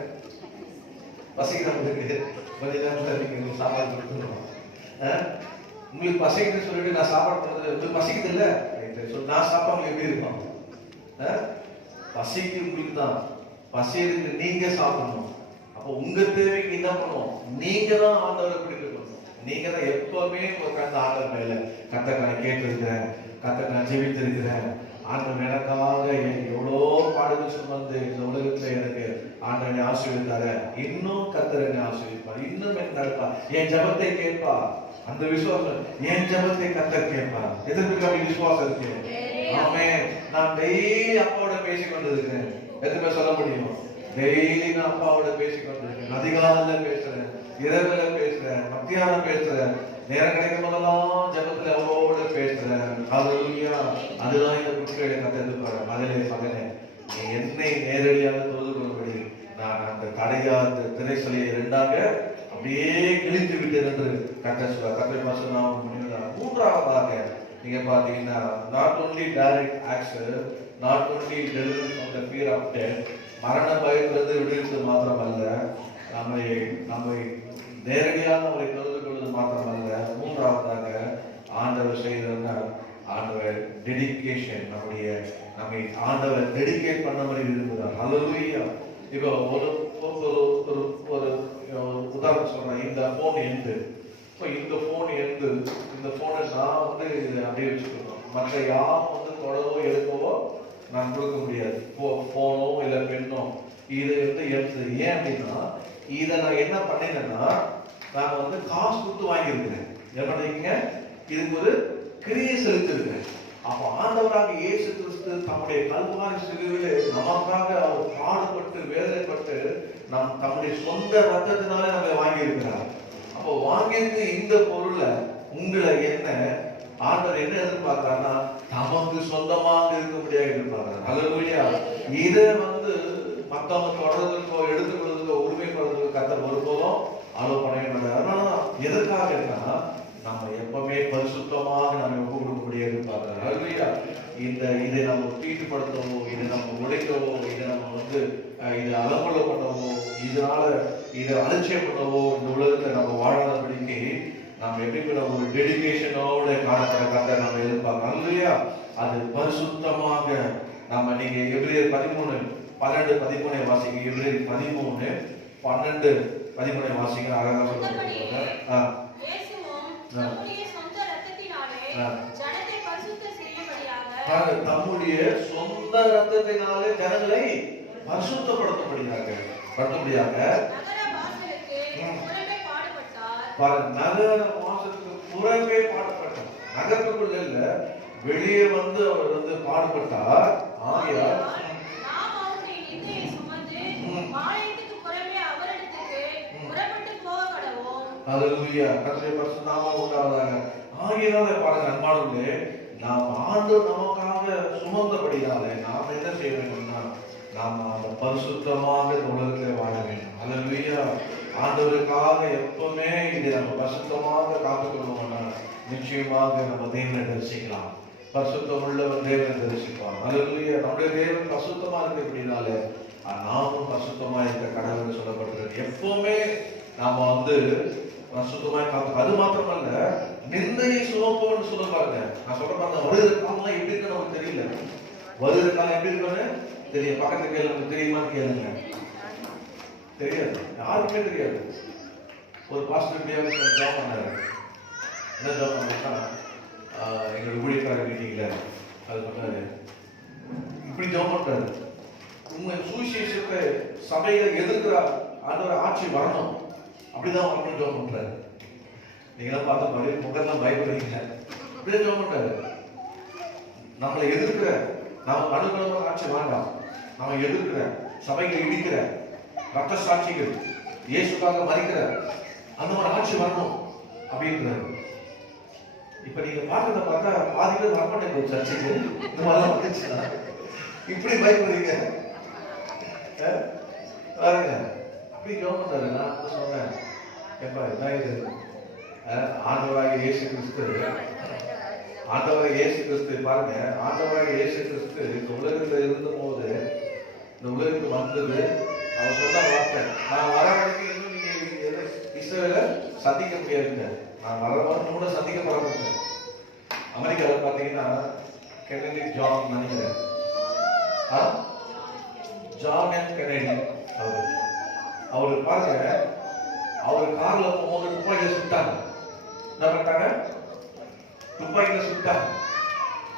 பசிக்குதா உங்களுக்கு? கொஞ்ச நேரத்துல நீங்க சாப்பாடு கொடுத்துருவோம். உங்களுக்கு பசிக்குதுன்னு சொல்லிட்டு நான் சாப்பாடு கொடுத்தது உங்களுக்கு பசிக்குது இல்ல? நான் சாப்பிட்டா எப்படி இருக்கும்? பசிக்கு உங்களுக்கு தான். பசி இருக்கு, நீங்க சாப்பிடணும். அப்போ உங்க தேவைக்கு என்ன பண்ணுவோம்? நீங்க தான் ஆண்டவரை பிடிக்கணும். நீங்க தான் எப்பவுமே உட்கார்ந்து ஆண்டவர் மேல கர்த்தரை நான் கேட்டிருக்கிறேன், கர்த்தரை நான் ஜெபித்திருக்கிறேன், ஆண்டவர் எனக்காக எவ்வளோ பாடுகள் சுமந்து இந்த உலகத்துல எனக்கு ஆண்டவனை ஆசீர்வதித்தாரு, இன்னும் கர்த்தர் என்னை ஆசீர்வதிப்பார், இன்னும் என்ன நடப்பார், என் ஜெபத்தை கேட்பார். அந்த விசுவாசம், என் ஜெபத்தை கர்த்தர் கேட்பார். எதற்கு அப்படி விசுவாசம் இருக்கு? ஆமென். நான் டெய்லி அப்பாவோட பேசிக்கொண்டு இருக்கிறேன். எதுவுமே சொல்ல முடியும்? டெய்லி நான் அப்பாவோட பேசிக்கொண்டு இருக்கேன். அதிகாலையில பேசுறேன், இரவுல பேசுறேன், மத்தியானம் பேசுறேன், நேரம் கிடைக்கும் போதெல்லாம் ஜெபத்துல அவரோட பேசுறேன். அல்லேலூயா. அதுதான் இந்த புத்தகத்தை கத்தெடுப்பாரு. மகனே நீ என்னை நேரடியாக தொழுது கொள்ளும்படி நான் அந்த தடையா அந்த திரைசலையை இரண்டாக அப்படியே கிழித்து விட்டேன் என்று கர்த்தர் வசனம் முடிவுறார். மூன்றாவதாக நீங்க பாத்தீங்கன்னா, not only direct access, not only deliverance from the fear of death, மரண பயத்திலிருந்து விடுவித்தது மாத்திரமல்ல, நம்மை நேரடியாக அவரை தொழுது கொள்வது மாத்திரமல்ல, மூன்றாவதாக ஆண்டவர் செய்ததுன்னா ஆண்டவர் டெடிகேஷன், நம்மை ஆண்டவர் டெடிகேட் பண்ண மாதிரி விரும்புகிறார். அல்லேலூயா. இப்போ ஒரு உதாரணம் சொல்றேன். இந்த போன் எந்து, இப்போ இந்த போன் எந்து, இந்த போனை நான் அப்படியே வச்சுக்கணும். மற்ற யாரும் தொடவோ எடுக்கவோ நான் கொடுக்க முடியாது. போனோ இல்ல பெண்ணோ இது எடுத்து. ஏன் அப்படின்னா, இதை நான் என்ன பண்ணினேன்னா, நான் காசு கொடுத்து வாங்கியிருக்கிறேன். என்ன பண்ணிருக்கீங்க? இதுக்கு ஒரு கிரியை செலுத்திருக்கிறேன். அப்போ ஆண்டவராக இயேசு கிறிஸ்து தம்முடைய கல்வாரி சிலுவையிலே நமக்காக அவர் பாடுபட்டு வேதனைப்பட்டு தம்முடைய சொந்த ரத்தத்தினாலே நம்மளை வாங்கியிருக்கிறார். அப்போ வாங்கியிருக்கு இந்த பொருளை உங்களை என்ன ஆண்டவர் என்ன எதிர்பார்க்கிறார்னா, நமக்கு சொந்தமாக இருக்கும்படியாக எதிர்பார்க்கிறார். அல்லேலூயா. இதை மற்றவங்க தொடர்றதுக்கோ எடுத்துக்கொள்றதுக்கோ உரிமைப்படுறதுக்கோ கர்த்தர் ஒருபோதும் அலோவ் பண்ணவே மாட்டார். அதனாலதான் எதற்காக இருக்கா, நம்ம எப்பவுமே பரிசுத்தமாக நம்ம ஒப்பு கொடுக்கக்கூடிய எதிர்பார்க்கிறார். அல்லேலூயா. இதை நம்ம தீட்டுப்படுத்தவோ, இதை நம்ம உடைக்கவோ, இதை நம்ம இதை அலங்கொள்ள பண்ணவோ, இதனால இதை அலட்சியம் பண்ணவோ இந்த உலகத்தை நம்ம வாழாதபடிக்கு நாம் எப்படி ஒரு டெடிகேஷனோட காணப்பட கர்த்தர் நம்ம எதிர்பார்க்கிறோம். அல்லேலூயா. அது பரிசுத்தமாக நம்ம நீங்க எபிரேயர் 13:12-13 வாசிங்க. எபிரேயர் 13:12-13 வாசிங்க. அழகா சொல்லுங்க. தம்முடைய சொந்த ரத்தத்தினாலே ஜனங்களை பரிசுத்தப்படுத்தபடியாக நகர வாசலுக்கு புறமே பாடுபட்டார். நகரத்துக்குள்ள இல்ல, வெளியே அவர் பாடுபட்டார். ஆகையால் அல்லேலூயா. கர்த்தருடைய பரிசுத்த நாமம் உண்டாவதாக. ஆகையால பாருங்க அன்பானவர்களே, நாம் ஆண்டவர் நமக்காக சுமந்தபடியாலே நாம் என்ன செய்ய வேண்டும்னா, நாம் அந்த பரிசுத்தமாக இந்த உலகத்திலே வாழ வேண்டும். அல்லேலூயா. ஆண்டவருக்காக எப்பவுமே இதை நம்ம பரிசுத்தமாக காத்துக்கொள்வோம்னா நிச்சயமாக நம்ம தேவனை தரிசிக்கலாம். பரிசுத்தம் உள்ளவர் தேவனை தரிசிப்பார். அல்லேலூயா. நம்முடைய தேவன் பரிசுத்தமா இருக்கிறபடினாலே நாமும் பரிசுத்தமா இருக்க கடவுள் சொல்லப்பட்டிருக்கு. எப்பவுமே நாம பரிசுத்தமாய் காத்து. அது மாத்திரமல்ல, நிந்தையை சுமப்போம்னு சொல்ல பாருங்க. நான் சொல்ற பாருங்க, வருகிற காலம் எப்படி இருக்குன்னு நமக்கு தெரியல. வருகிற காலம் எப்படி இருக்குன்னு தெரியும். பக்கத்து கேள்வி தெரியுமான்னு கேளுங்க. தெரியாது, யாருக்குமே தெரியாது. ஒரு பாசிட்டிவ் ஜாப் பண்ணாரு. என்ன ஜாப் பண்ணா, எங்களோட ஊழியக்கார மீட்டிங்ல அது பண்ணாரு. இப்படி ஜாப் பண்றாரு. உங்க சுவிசேஷத்தை சபையில எதிர்க்கிற ஆண்டவர் ஆட்சி வரணும், அப்படிதான் வரணும் ஜாப் பண்றாரு. நீங்களாம் பார்த்த மாதிரி முகத்தான் பயப்படுறீங்க. அப்படியே ஜாப் பண்றாரு. நம்மளை எதிர்க்கிற, நம்ம அனுகூலமாக ஆட்சி வேண்டாம், நம்ம எதிர்க்கிற சபைகளை இடிக்கிற ரத்த சாட்சிகள், இயேசுக்காக மறிக்கிற அந்த மாதிரி ஆட்சி வரணும் அப்படின்றாரு. இப்ப நீங்க பாக்குறத பார்த்தா பாதி பேர் வரமாட்டேங்க சர்ச்சைக்கு. இந்த மாதிரிலாம் வந்துச்சுன்னா இப்படி பயப்படுறீங்க பாருங்க. அப்படி ஜெபம் பண்றாரு. நான் சொன்னேன், எப்பா என்ன இது, ஆண்டவராக இயேசு கிறிஸ்து, ஆண்டவராக இயேசு கிறிஸ்து பாருங்க, ஆண்டவராக இயேசு கிறிஸ்து இந்த உலகத்துல இருந்த போது, இந்த உலகத்துக்கு வந்தது, அவர் சொன்ன வார்த்தை, நான் வர வரைக்கும் இன்னும் நீங்க இஸ்ரவேலை சந்திக்க முடியாதுங்க. நான் வர வரணும் கூட சந்திக்க போறேன். அமெரிக்காவில் பாத்தீங்கன்னா கெனடி ஜான் நினைக்கிறேன், ஜான் என் கெனடி, அவரு பாருங்க, அவர் கார்ல போகும்போது துப்பாக்கியில சுட்டாங்க. என்ன பண்ணிட்டாங்க? துப்பாக்கியில சுட்டாங்க.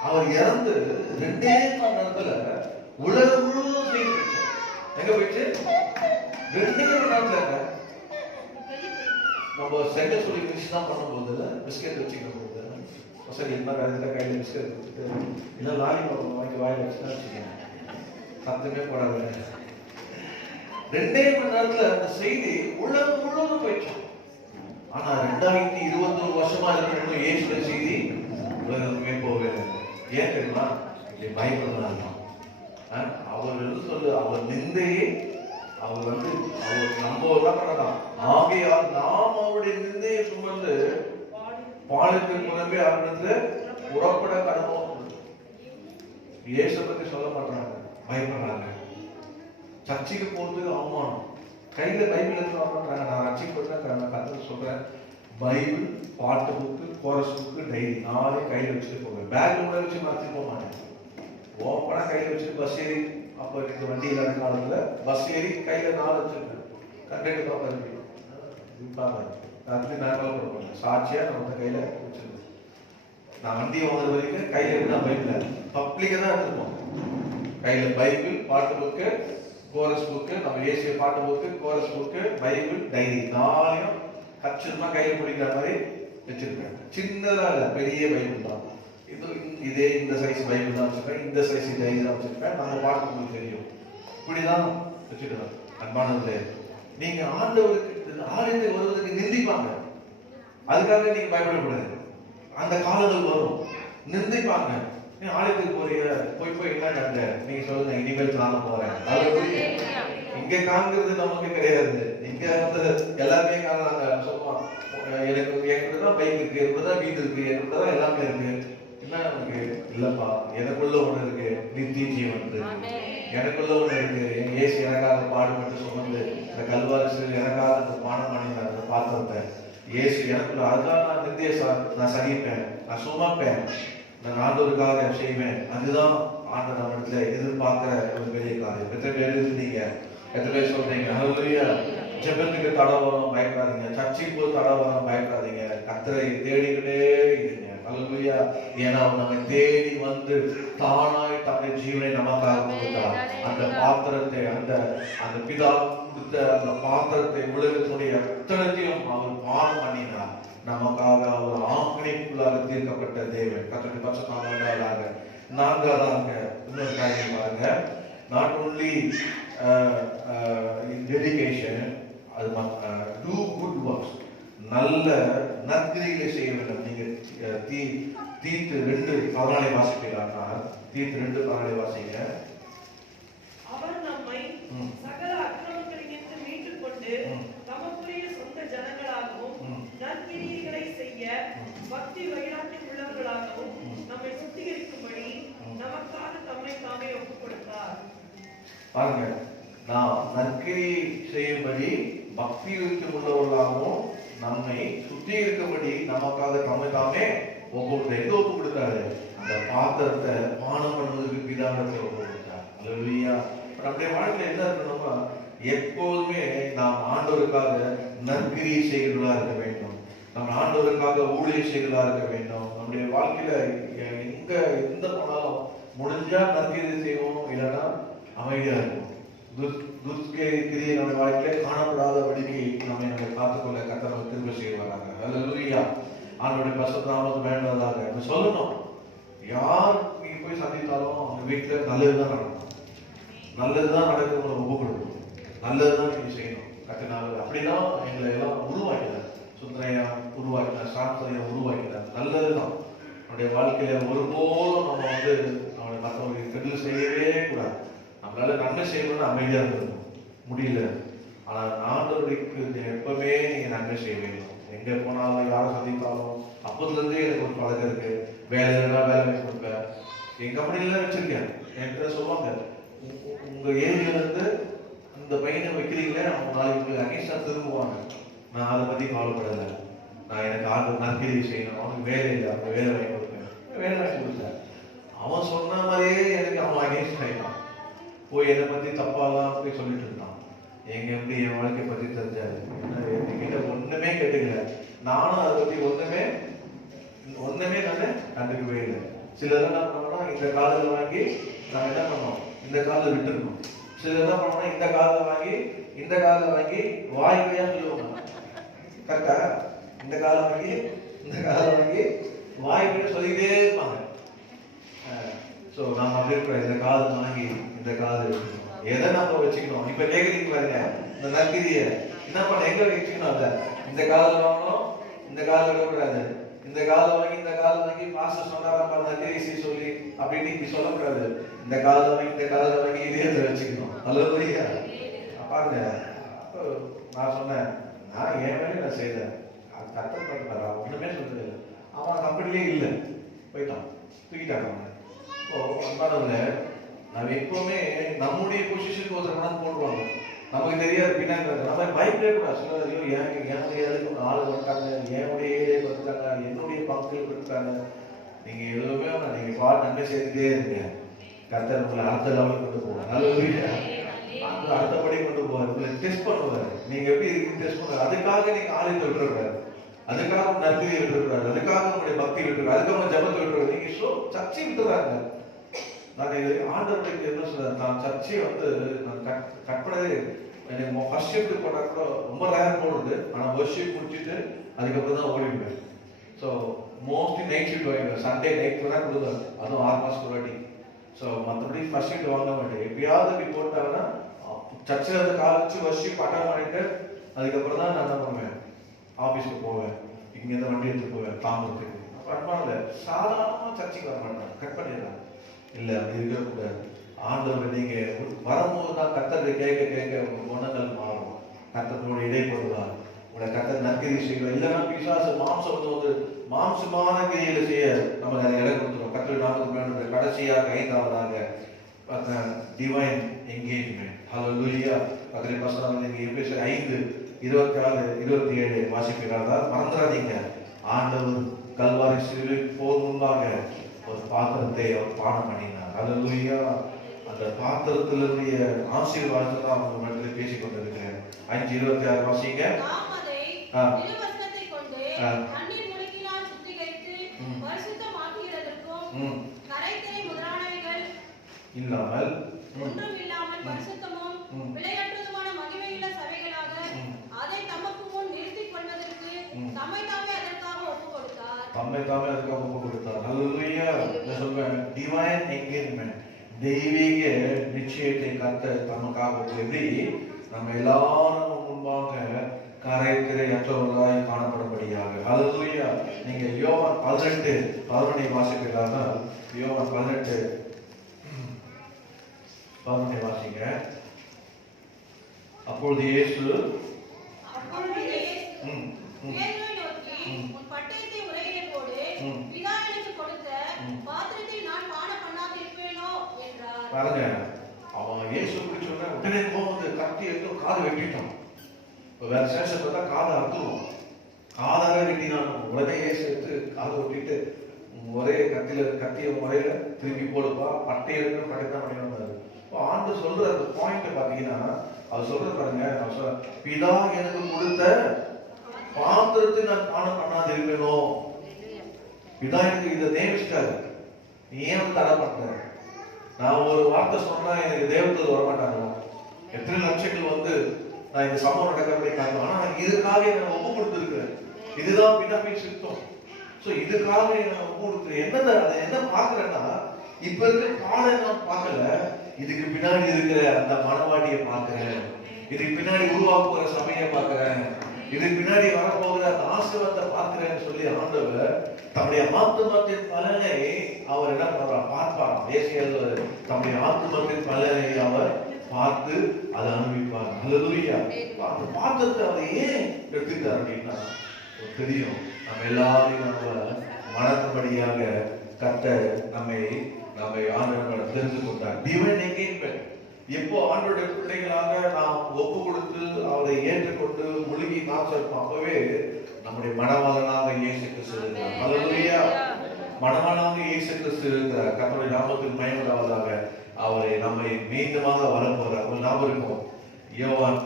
அவர் இறந்து 2 மணி நேரத்துல உலகம் முழுவதும் செய்தி போயிடுச்சு. எங்க போயிடுச்சு? 2 மணி நேரத்துல. நம்ம செகண்ட் சொல்லி மிஸ் தான் பண்ணும்போது பிஸ்கெட் வச்சுக்கும் போது சரி என்ன வேலை கையில பிஸ்கெட் கொடுத்துட்டு இல்லை லாலிபாப் வாங்கி வாயில் வச்சுதான் வச்சுக்கோங்க, சத்தமே போடாது. 2 மணி நேரத்துல அந்த செய்தி உலகம் முழுவதும் போயிடுச்சு. ஆனா 2021 வருஷமா இருக்கிற இயேசுல செய்தி உலகமே போகவே இல்லை. ஏன் தெரியுமா? பயப்படுறாங்க. அவர் சொல்லு, அவர் நிந்தையே அவர் அவர் நம்ம என்ன பண்ணலாம், ஆகையால் நாம் அவருடைய நிந்தையை சுமந்து பாலுக்கு புறம்பே அவரிடத்துல புறப்பட கடவோம். இயேசு பத்தி சொல்ல மாட்டாங்க, பயப்படுறாங்க. சர்ச்சைக்கு போறது அவமானம். கையில பைபிள் எடுத்து பண்றாங்க. நான் ரட்சிக்கப்பட்டேன், கருத்து சொல்றேன். பைபிள், பாட்டு புக்கு, கோரஸ் புக்கு, டைரி 4 கையில வச்சுட்டு போவேன். பேக்ல கூட வச்சு மறைச்சு போக மாட்டேன். ஓப்பனா கையில வச்சுட்டு பஸ் ஏறி, அப்ப இந்த வண்டி இல்லாத காலத்துல பஸ் ஏறி கையில 4 வச்சிருக்கேன். கண்டக்டர் பாப்பாரு சாட்சியா நம்ம கையில வச்சிருக்கோம். நான் வண்டி வாங்குற வரைக்கும் கையில விட பைபிள் பப்ளிக்கா தான் எடுத்துருப்போம். கையில பைபிள், பாட்டு புக்கு, கோரஸ் புக்கு, நம்ம ஏசிய பாட்டு book, chorus book, Bible, diary 4 கச்சிதமா கையில பிடிக்கிற மாதிரி வச்சிருப்பேன். சின்னதா இல்ல, பெரிய பைபிள் தான். இதே இந்த சைஸ் பைபிள் தான் வச்சிருப்பேன், இந்த சைஸ் டைரி தான் வச்சிருப்பேன். நம்ம பாட்டு உங்களுக்கு தெரியும், இப்படிதான் வச்சுக்கிறோம். அன்பானவர்களே, நீங்க ஆண்டவருக்கு ஆலயத்துக்கு வருவதற்கு நிந்திப்பாங்க, அதுக்காக நீங்க பயப்படக்கூடாது. அந்த காலங்கள் வரும், நிந்திப்பாங்க. ஆலயத்துக்கு போறீங்க, போய் என்ன நீங்க சொல்லுங்க, இனிமேல் காண போறேன். இங்க காண்கிறது நமக்கு கிடையாது. இங்க எல்லாருமே காணாங்க. சொல்லுவான், எனக்கு என்கிட்டதான் பைக் இருக்கு, என்னதான் வீடு இருக்கு, என்னதான் எல்லாமே இருக்கு. என்ன நமக்கு இல்லப்பா, எனக்குள்ள ஒண்ணு இருக்கு, நித்திய ஜீவன் இருக்கு. எனக்குள்ள ஒண்ணு இருக்கு, ஏசு எனக்காக பாடுபட்டு சுமந்து இந்த கல்வாரி எனக்காக அந்த பானம் பண்ணினார். அந்த பாத்திரத்தை ஏசு எனக்குள்ள, அதுதான் நான் நித்திய நான் சகிப்பேன், நான் சுமப்பேன், நான் ஆண்டவருக்காக செய்வேன். அதுதான் ஆண்டவர் நம்மிடத்துல எதிர்பார்க்கிற ஒரு பெரிய காரியம். எத்தனை பேர் இருந்தீங்க? எத்தனை பேர் சொல்றீங்க ஹல்லேலூயா? ஜெபத்துக்கு தடை வரும், பயப்படாதீங்க. சர்ச்சைக்கு போய் தடை வரும், பயப்படாதீங்க. கர்த்தரை தேடிக்கிட்டே இருங்க. ஹல்லேலூயா. ஏன்னா அவர் நம்மை தேடி வந்து தானாய் தன்னுடைய ஜீவனை நமக்காக கொடுத்தார். அந்த பாத்திரத்தை, அந்த பிதா கொடுத்த அந்த பாத்திரத்தை, உலகத்துடைய அத்தனையும் அவர் பானம் பண்ணினார். நமக்காக அவர் ஆக்கினைக்குள்ளாக தீர்க்கப்பட்ட தேவன். கர்த்தருடைய பரிசுத்தம் உண்டாவதாக. 4வது இன்னொரு காரியம் பாருங்க. நாட் ஓன்லி டெடிகேஷன், அது டூ குட் ஒர்க்ஸ், நல்ல நற்கிரிகளை செய்ய வேண்டும். நீங்க தீத்து 2:14 வாசிப்பீங்களா? தீத்து 2:14 வாசிங்க. அவர் நம்மை சகல அக்கிரமங்களிலிருந்து மீட்டுக் கொண்டு தமக்குரிய சொந்த ஜனங்களாகவும் நற்கிரியைகளை செய்ய பக்தி வைராக்கியம் உள்ளவர்களாகவும் நம்மை சுத்திகரிக்கும்படி நமக்காக தம்மை தாமே ஒப்புக் கொடுத்தார். பாருங்க, நாம் நற்கிரி செய்யும்படி பக்தி வைக்கும் உள்ளவர்களாகவும் நம்மை சுத்திகரிக்கும்படி நமக்காக தம்மை தாமே ஒப்பு எங்க ஒப்பு கொடுத்தாரு? அந்த பாத்திரத்தை பானம் பண்ணுவதற்கு பிதாவிடத்தை ஒப்பு கொடுத்தார். அல்லேலூயா. நம்முடைய வாழ்க்கையில என்ன இருக்கணும்னா, எப்போதுமே நாம் ஆண்டவருக்காக நற்கிரி செய்கிறவர்களா இருக்க வேண்டும். நம்ம ஆண்டவருக்காக ஊழியம் செய்கிறவர்களா இருக்க வேண்டும். நம்முடைய வாழ்க்கையில எந்த போனாலும் முடிஞ்சா நற்கிரி செய்வோம், இல்லைன்னா அமைதியா இருக்கும். துர்க்கிரியை நம்ம வாழ்க்கையில காணப்படாதபடிக்கு நம்மை காத்துக்கொள்ள கர்த்தர் திரும்ப செய்வாங்க. அல்லேலூயா. ஆண்டவருடைய பரிசுத்த நாமத்துக்கு மகிமையாக நம்ம சொல்லணும். யார் நீங்க போய் சந்தித்தாலும் அவங்க வீட்டுல நல்லதுதான் நடக்கும். நல்லதுதான் நடக்குது ஒப்பு கொடுக்கணும், நல்லதுதான் நீங்க செய்யணும். கத்தினால அப்படிதான் எங்களை எல்லாம் உருவாக்கினார். சுந்தரையா உருவாக்கினார், சாந்தரையா உருவாக்கினார். நல்லதுதான். நம்முடைய வாழ்க்கையில ஒருபோதும் நம்ம நம்மளை மற்றவங்களுக்கு கெடுதல் செய்யவே கூடாது. நம்மளால நன்மை செய்யணும்னு அமைதியா இருக்கணும், முடியல. ஆனா ஆண்டவருக்கு எப்பவுமே நீங்க நன்மை செய்ய வேண்டும். எங்க போனாலும் யாரை சந்தித்தாலும் அப்போதுல இருந்தே எனக்கு ஒரு பழக்கம் இருக்கு. வேலையில வேலை வாங்கி கொடுப்பேன். என் கம்பெனில வச்சிருக்கேன். என்கிட்ட சொல்லுவாங்க, உங்க ஏரியால இருந்து இந்த பையனை வைக்கிறீங்களே, அவங்க நாளைக்கு அகேன்ஸ்டா திரும்புவாங்க. நான் அதை பத்தி கவலைப்படலை. நான் எனக்கு ஆண்டு நற்கிரி செய்யணும், அவனுக்கு வேலை இல்லை, அவங்க வேலை வாங்கி கொடுப்பேன். வேலை வாங்கி கொடுத்தேன். அவன் சொன்ன மாதிரியே எனக்கு அவன் அகேன்ஸ்ட் ஆயிட்டான். போய் என்னை பத்தி தப்பாலாம் போய் சொல்லிட்டு இருந்தான். எங்க எப்படி என் வாழ்க்கையை பத்தி தெரிஞ்சாரு. என்கிட்ட ஒண்ணுமே கேட்டுக்கல. நானும் அதை பத்தி ஒண்ணுமே நான் கண்டுக்கவே இல்லை. சிலர் என்ன பண்ணோம்னா, இந்த காதல வாங்கி நாங்க என்ன பண்ணோம், இந்த காதல விட்டுருக்கோம். சிலர் என்ன பண்ணோம்னா, இந்த காதல வாங்கி வாய்க்கையா சொல்லுவாங்க. கரெக்டா? இந்த காதல வாங்கி வாய்க்கையா சொல்லிட்டே இருப்பாங்க. சோ நாம அப்படி இருக்கிற இந்த காதல் வாங்கி இந்த காதல் விட்டுருக்கோம். எதை நம்ம வச்சுக்கணும்? இப்ப கேக்குறீங்க பாருங்க, இந்த நற்கிரிய என்ன பண்ண எங்க வச்சுக்கணும்? அத இந்த காதல் வாங்கணும், இந்த காதல் விடக்கூடாது. இந்த காதல் வாங்கி மாஸ்டர் சொன்னாரா நற்கிரி சொல்லி அப்படின்னு இப்படி சொல்லக்கூடாது. இந்த காதல் வாங்கி இதயத்தை வச்சுக்கணும். அல்லேலூயா. பாருங்க, நான் சொன்னேன், நான் என் வேலையை நான் செய்தேன். கத்தர் பண்ணாரா? ஒண்ணுமே சொல்றது இல்லை. அவன் கம்பெனிலே இல்லை, போயிட்டான், தூக்கிட்டாங்க. அன்பானவர்களே, நம்ம எப்பவுமே நம்முடைய பொசிஷனுக்கு ஒருத்தர் போடுவாங்க, நமக்கு தெரியாது பின்னாங்க. நம்ம பயப்படவே கூடாது. சிலர் ஐயோ என்னுடைய ஆளு வந்துட்டாங்க, என்னுடைய ஏரியாவுக்கு வந்துட்டாங்க, என்னுடைய பங்குக்கு வந்துட்டாங்க. நீங்க எதுவுமே நீங்க பாட்டு நன்மை செய்துட்டே இருங்க. கர்த்தர் உங்களை அடுத்த லெவலுக்கு கொண்டு போவாங்க. நல்ல அடுத்தபடி கொண்டு போவார். உங்களை டெஸ்ட் பண்ணுவார். நீங்க எப்படி இருக்கு டெஸ்ட் பண்ணுவார். அதுக்காக நீங்க ஆலயத்தை விட்டுறக்கூடாது, அதுக்காக நற்கிரியை விட்டுறக்கூடாது, அதுக்காக உங்களுடைய பக்தி விட்டுருக்காது, அதுக்காக ஜபத்தை விட்டுருக்காது. நீங்க சர்ச்சை விட்டுறாங்க. நான் ஆண்டவருக்கு என்ன சொல்றேன், நான் சர்ச்சையை நான் கற்பனதே எனக்கு ஃபர்ஸ்ட் ஷிஃப்ட் போட்டா கூட ரொம்ப ரேர் போடுறது. ஆனால் வர்ஷிப் முடிச்சுட்டு அதுக்கப்புறம் தான் ஓடிடுவேன். ஸோ மோஸ்ட்லி நைட் ஷிஃப்ட் வாங்கிடுவேன். சண்டே நைட் தான் கொடுக்குறேன், அதுவும் 6 மாதத்துக்கு ஒரு வாட்டி. ஸோ மற்றபடி ஃபர்ஸ்ட் ஷிஃப்ட் வாங்க மாட்டேன். எப்பயாவது இப்படி போட்டாங்கன்னா சர்ச்சில் கால் வச்சு வர்ஷிப் அட்டன் பண்ணிட்டு அதுக்கப்புறம் தான் நான் என்ன பண்ணுவேன், ஆஃபீஸ்க்கு போவேன். இங்கேருந்து வண்டி எடுத்து போவேன் தாமரத்துக்கு. அன்பானல சாதாரணமாக சர்ச்சைக்கு வர மாட்டேன், கட் பண்ணிடுறேன். இல்லை அப்படி இருக்கக்கூடாது. ஆண்டவர் நீங்க வரும்போது தான் கர்த்தரை கேட்க உங்க குணங்கள் மாறும். கர்த்தரோட இடைப்படுவார். உங்களை கர்த்தர் நற்கிரி செய்வார். இல்லைன்னா பிசாசு மாம்சமான கிரியில செய்ய நமக்கு அதை இடம் கொடுத்துரும். கர்த்தர் நாமத்துக்கு வேண்டும். கடைசியாக 5வது டிவைன் என்கேஜ்மெண்ட். ஹல்லேலூயா. அதிலே வசனம் நீங்க எபேசியர் 5:26-27 வாசிப்பீர்களா? மறந்துடாதீங்க. ஆண்டவர் கல்வாரி சிலுவைக்கு போகும் முன்பாக ஒரு பாத்திரத்தை அவர் பானம் பண்ணினார். ஹல்லேலூயா. அந்த பாத்திரத்திலுடைய ஆசீர்வாதத்தை தான் அவங்க மனதில் பேசிக் கொண்டிருக்கிறேன். 5:26 வாசிங்க. இல்லாமல் விளையாட்டுமான மகிமையுள்ள சபைகளாக அதை தமக்கு முன் நிறுத்திக் கொள்வதற்கு தம்மை தாமே அதற்காக ஒப்புக் கொடுத்தார். ஹல்லேலூயா. நான் சொல்றேன், டிவைன் என்கேஜ்மெண்ட், தெய்வீக நிச்சயத்தை கர்த்தர் தமக்காக எப்படி நம்ம எல்லாரும் முன்பாக கரைதிரையற்றவர்களாய் காணப்படும்படியாக. ஹல்லேலூயா. நீங்க யோவான் 18:11 வாசிக்கிறீர்களா? யோவான் 18:11 வாசிங்க. அப்பொழுது இயேசு பாருங்க, அவன் இயேசு சொன்ன உடனே கோபம் கத்தி எடுத்து காது வெட்டிட்டான். வேற சேஷத்தை தான் காதை அறுத்துருவோம். காதாக வெட்டினான். உடனே இயேசு எடுத்து காதை வெட்டிட்டு ஒரே கத்திய முறையில திருப்பி போடுப்பா, பட்டை எடுத்து பட்டை தான் பண்ணினாரு. ஆண்டு சொல்ற அந்த பாயிண்ட் பாத்தீங்கன்னா, அவர் சொல்றது பாருங்க, அவர் சொல்ற பிதா எனக்கு கொடுத்த பாத்திரத்தை நான் பானம் பண்ணாது இருக்கணும். பிதா எனக்கு இதை நியமிச்சிட்டாரு, நீ ஏன் தடை பண்ற? நான் ஒரு வார்த்தை சொன்னா எனக்கு தேவத்தில் வரமாட்டாங்க. எத்தனை லட்சங்கள் நான் இந்த சம்பவம் நடக்கிறதை காரணம். ஆனா இதுக்காக நான் ஒப்பு கொடுத்துருக்கிறேன். இதுதான் பின்னாடி சித்தம். சோ இதுக்காக நான் ஒப்பு கொடுத்துருக்கேன். அதை என்ன பாக்குறேன்னா, இப்ப இருக்க பாலை நான் பார்க்கல, இதுக்கு பின்னாடி இருக்கிற அந்த மனவாட்டியை பார்க்கிறேன், இதுக்கு பின்னாடி உருவாக்குற சபையை பார்க்கிறேன், இதுக்கு பின்னாடி வரப்போகிற அந்த ஆசீர்வாதத்தை பார்க்கிறேன்னு சொல்லி ஆண்டவர் தம்முடைய ஆத்துமத்தின் பலனை அவர் என்ன பண்றார் பார்ப்பார். ஏசியல் தம்முடைய ஆத்துமத்தின் பலனை அவர் பார்த்து அதை அனுபவிப்பார். அல்லேலூயா. அந்த பாத்திரத்தை அவர் ஏன் எடுத்துட்டார் அப்படின்னா தெரியும், நம்ம எல்லாரையும் நம்ம மனத்தபடியாக கர்த்தர் நம்மை ஆண்டவர் தெரிந்து கொண்டார். Divine engagement. எப்போ ஆண்டவருடைய பிள்ளைகளாக நாம் ஒப்பு கொடுத்து அவரை ஏற்றுக்கொண்டு முழுகி நாச்சோம், அப்பவே நம்முடைய மணவாளனாக இயேசு கிறிஸ்து இருக்கிறார். அல்லேலூயா. மணவாளனாக இயேசு கிறிஸ்து இருக்கிறார். கர்த்தருடைய நாமத்தில் மகிமையுண்டாவதாக. அவரை நம்மை மீண்டுமாக வரப்போறார். ஒரு ஞாபகம் இருக்கும், யோவான்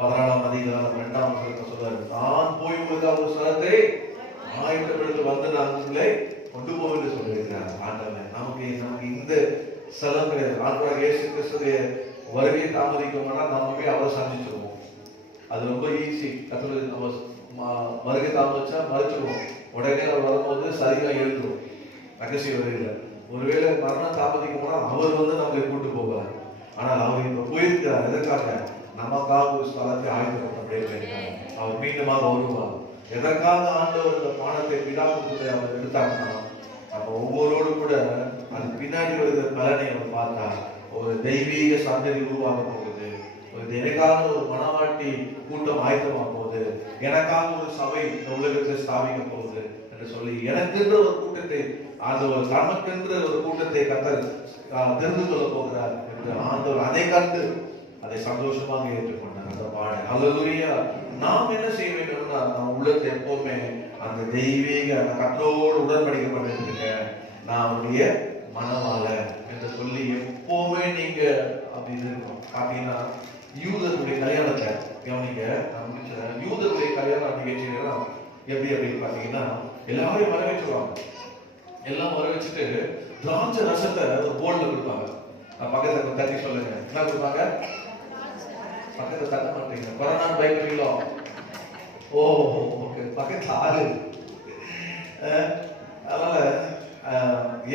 14ஆம் அதிகாரம் 2ஆம் வசனத்தை சொல்றாரு, நான் போய் உங்களுக்கு ஒரு ஸ்தலத்தை ஆயத்தப்படுத்த வந்து நான் உங்களை கொண்டு போக என்று சொல்லியிருக்கிறார் ஆண்டவன். நமக்கு இந்த ஸ்தலம் கிடையாது. ஆண்டவராக இயேசு கிறிஸ்துடைய வருகை தாமதிக்கும்னா நாம போய் அவரை சந்திச்சிருவோம். அது ரொம்ப ஈஸி. கர்த்தர் நம்ம வருகை தாமதிச்சா மறைச்சிருவோம். உடனே அவர் வரும்போது சரியா எழுதுவோம். ரகசிய வருகையில ஒருவேளை மரணம் தாமதிக்கும்னா அவர் வந்து நம்மளை கூட்டு போவார். ஆனால் அவர் இப்ப போயிருக்கிறார். எதற்காக? நமக்காக ஒரு ஸ்தலத்தை ஆயத்தப்படுத்த அவர் மீண்டுமாக வருவார். எதற்காக ஆண்டவர் இந்த பானத்தை விடாமத்தை அவர் எடுத்தாங்கன்னா நம்ம ஒவ்வொருவரோடு கூட அது பின்னாடி வருகிற பலனை அவர் பார்த்தா ஒரு தெய்வீக சந்ததி உருவாக போகுது. எனக்காக ஒரு மனவாட்டி கூட்டம் ஆயத்தமாக போகுது, எனக்காக ஒரு சபை இந்த உலகத்தை ஸ்தாபிக்க போகுது என்று சொல்லி எனக்கென்ற ஒரு கூட்டத்தை ஆண்டவர் தமக்கென்ற ஒரு கூட்டத்தை கர்த்தர் தெரிந்து கொள்ள போகிறார் என்று ஆண்டவர் அதை கண்டு அதை சந்தோஷமாக ஏற்றுக்கொண்டார். அந்த பாடல். அல்லேலூயா. நாம் என்ன செய்ய வேண்டும்னா நாம் உள்ளத்தை எப்பவுமே அந்த தெய்வீக அந்த கர்த்தரோடு உடன்படிக்கப்பட்டிருக்கேன், நான் அவருடைய மனவாளன் என்று சொல்லி எப்பவுமே நீங்க அப்படி இருக்கணும். பார்த்தீங்கன்னா யூதருடைய கல்யாணத்தை கவனிக்க யூதருடைய கல்யாண நிகழ்ச்சிகள்லாம் எப்படி அப்படின்னு பார்த்தீங்கன்னா எல்லாரையும் வரவேற்றுவாங்க. எல்லாம் வரவச்சுட்டு திராட்சை ரசத்தை ஒரு போர்டுல கொடுப்பாங்க. பக்கத்துல தட்டி சொல்லுங்க, என்ன கொடுப்பாங்க? பக்கத்துல தட்ட மாட்டீங்க. கொரோனா பயப்படுறீங்களோ? ஓ ஓகே, பக்கத்துல ஆளு. அதனால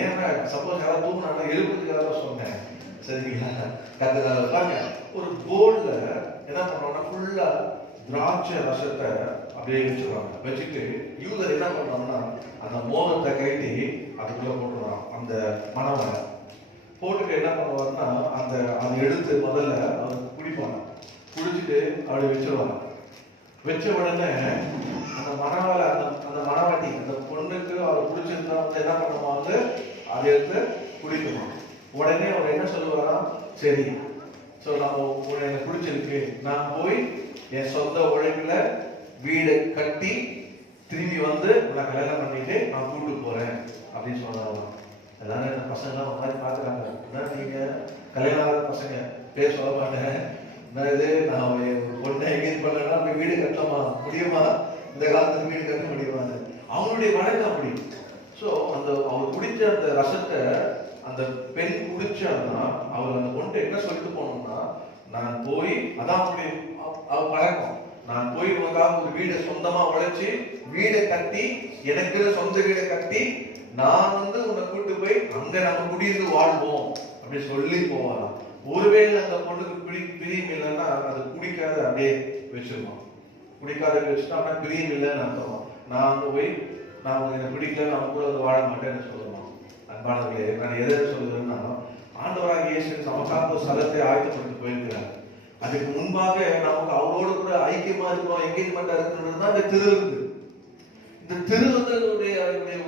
ஏன்னா சப்போஸ் யாராவது தூங்கினாலும் எழுபதுக்காக சொன்னேன், சரிங்களா? கத்துக்காக ஒரு போர்டுல என்ன பண்ணுவாங்கன்னா ஃபுல்லா திராட்சை ரசத்தை அப்படியே வச்சுருவாங்க. வச்சுட்டு யூதர் என்ன பண்ணுவாங்கன்னா அந்த மோதத்தை கட்டி அதுக்குள்ள போட்டுருவான். அந்த மணவை போட்டுட்டு என்ன பண்ணுவாருன்னா அதை எடுத்து முதல்ல அவர் குடிப்பாங்க. குடிச்சிட்டு அப்படி வச்சிருவாங்க. வச்ச உடனே அந்த மணவாள அந்த மணவாட்டி அந்த பொண்ணுக்கு அவர் குடிச்சிருந்தா வந்து என்ன பண்ணுவாங்க, அதை எடுத்து குடிக்கணும். உடனே அவர் என்ன சொல்லுவாரா, சரி நம்ம எனக்கு பிடிச்சிருக்கு, நான் போய் என் சொந்த உழைப்புல வீடு கட்டி திரும்பி வந்து நான் கல்யாணம் பண்ணிட்டு நான் கூட்டு போறேன் அப்படின்னு சொன்னாங்க. எல்லாரும் இந்த பசங்களாம் ஒரு மாதிரி பாக்குறாங்க, என்ன நீங்க கல்யாணம் ஆகாத பசங்க பேர் சொல்ல மாட்டேன், இது நான் ஒரு பொண்ணை எங்கேயும் பண்ணா போய் வீடு கட்டலாமா முடியுமா, இந்த காலத்துல வீடு கட்ட முடியுமா, அவங்களுடைய வழக்கம் அப்படி. ஸோ அவர் குடிச்ச அந்த ரசத்தை அந்த பெண் குடிச்சான்னா அவர் அந்த பொண்ணு என்ன சொல்லிட்டு போனோம்னா, நான் போய் அதான் அவ பழக்கம், நான் போய் உனக்காக ஒரு வீடை சொந்தமா உழைச்சி வீடை கட்டி எனக்கு சொந்த வீடை கட்டி நான் வந்து உன்னை கூட்டு போய் அங்க நம்ம குடியிருந்து வாழ்வோம் அப்படி சொல்லி போவாராம். ஒருவேளை அந்த பொண்ணுக்கு பிரியம் இல்லைன்னா அது குடிக்காத அப்படியே வச்சிருவோம். குடிக்காத வச்சுட்டா அப்படின்னா பிரியம் இல்லைன்னு அர்த்தம். நான் அங்க போய் நான் உனக்கு பிடிக்கல நான் கூட வந்து வாழ மாட்டேன்னு சொல்லுவோம். அன்பானவர்களே, நான் எதை சொல்லுவேன்னா ஆண்டவராக இயேசு நமக்காக ஒரு ஸ்தலத்தை ஆயத்தப்படுத்தி போயிருக்கிறார். அதுக்கு முன்பாக நமக்கு அவரோடு கூட ஐக்கியமா இருக்கிறோம், எங்கேஜ்மெண்டா இருக்கிறது தான் இந்த திரு இருக்கு. இந்த திரு வந்து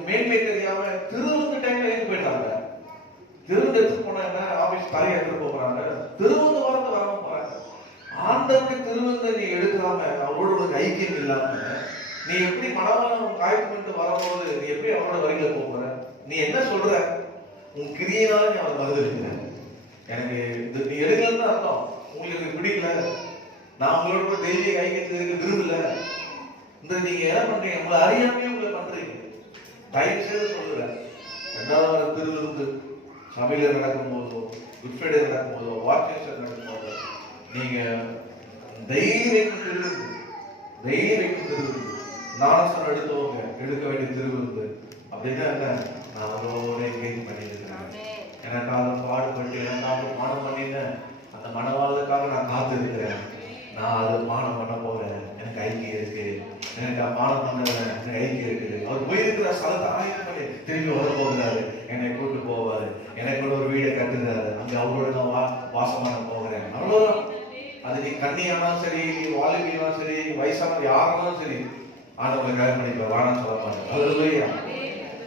மேன்மை தெரியாம திரு வந்து டைம்ல எங்க போயிட்டாங்க. திரு எடுத்து போனாங்க ஆபீஸ் தலையை எடுத்து போறாங்க, திருவந்து வரந்து வராம போறாங்க. ஆண்டவருடைய திருவந்த நீ எடுக்காம அவரோட ஒரு ஐக்கியம் இல்லாம நீ எப்படி மனவாளம் ஆயத்தமிட்டு வரும்போது நீ எப்படி அவரோட வரிகளை போகிற? நீ என்ன சொல்ற? உன் கிரியையினால நீ அவர் மறுதளிக்கிற. எனக்கு இது நீ எடுக்கலன்னு அர்த்தம், உங்களுக்கு பிடிக்கல, நான் உங்களோட டெய்லி ஐக்கியத்துக்கு விரும்பல, இந்த நீங்க என்ன பண்றீங்க, உங்களை அறியாமையே உங்களை பண்றீங்க. தயவு செய்து சொல்லுறேன், 2வது திருவிருந்து சபையில நடக்கும் போதோ குட் ஃப்ரைடே நடக்கும் போதோ வாக்கியங்கள் நடக்கும் போதோ நீங்க தைரியம் திருவிருந்து நானசனம் எடுத்தவங்க எடுக்க வேண்டிய திருவிருந்து அப்படின்னா என்ன, நான் அவரோட எங்கேஜ் பண்ணியிருக்கிறேன், எனக்காக பாடுபட்டு எனக்காக பானம் பண்ணின அந்த மனவாளத்துக்காக நான் காத்து இருக்கிறேன். நான் அதை பானம் பண்ண போறேன். எனக்கு ஐக்கியம் இருக்கு. எனக்கு பானம் பண்ணுறேன். எனக்கு ஐக்கியம் இருக்குது. அவர் போயிருக்கிற ஸ்தலத்தை ஆயத்தம் பண்ணி திரும்பி வர போகிறாரு. என்னை கூட்டு போவாரு. எனக்குள்ள ஒரு வீடை கட்டுறாரு. அங்க அவரோட நான் வாசம் பண்ண போகிறேன். அவ்வளவுதான். அது நீ கண்ணியானாலும் சரி, வாலிபியானாலும் சரி, வயசான யாராலும் சரி, ஆண்டவங்களை கல்யாணம் பண்ணிக்க வாழன்னு சொல்ல மாட்டேன். அல்லேலூயா.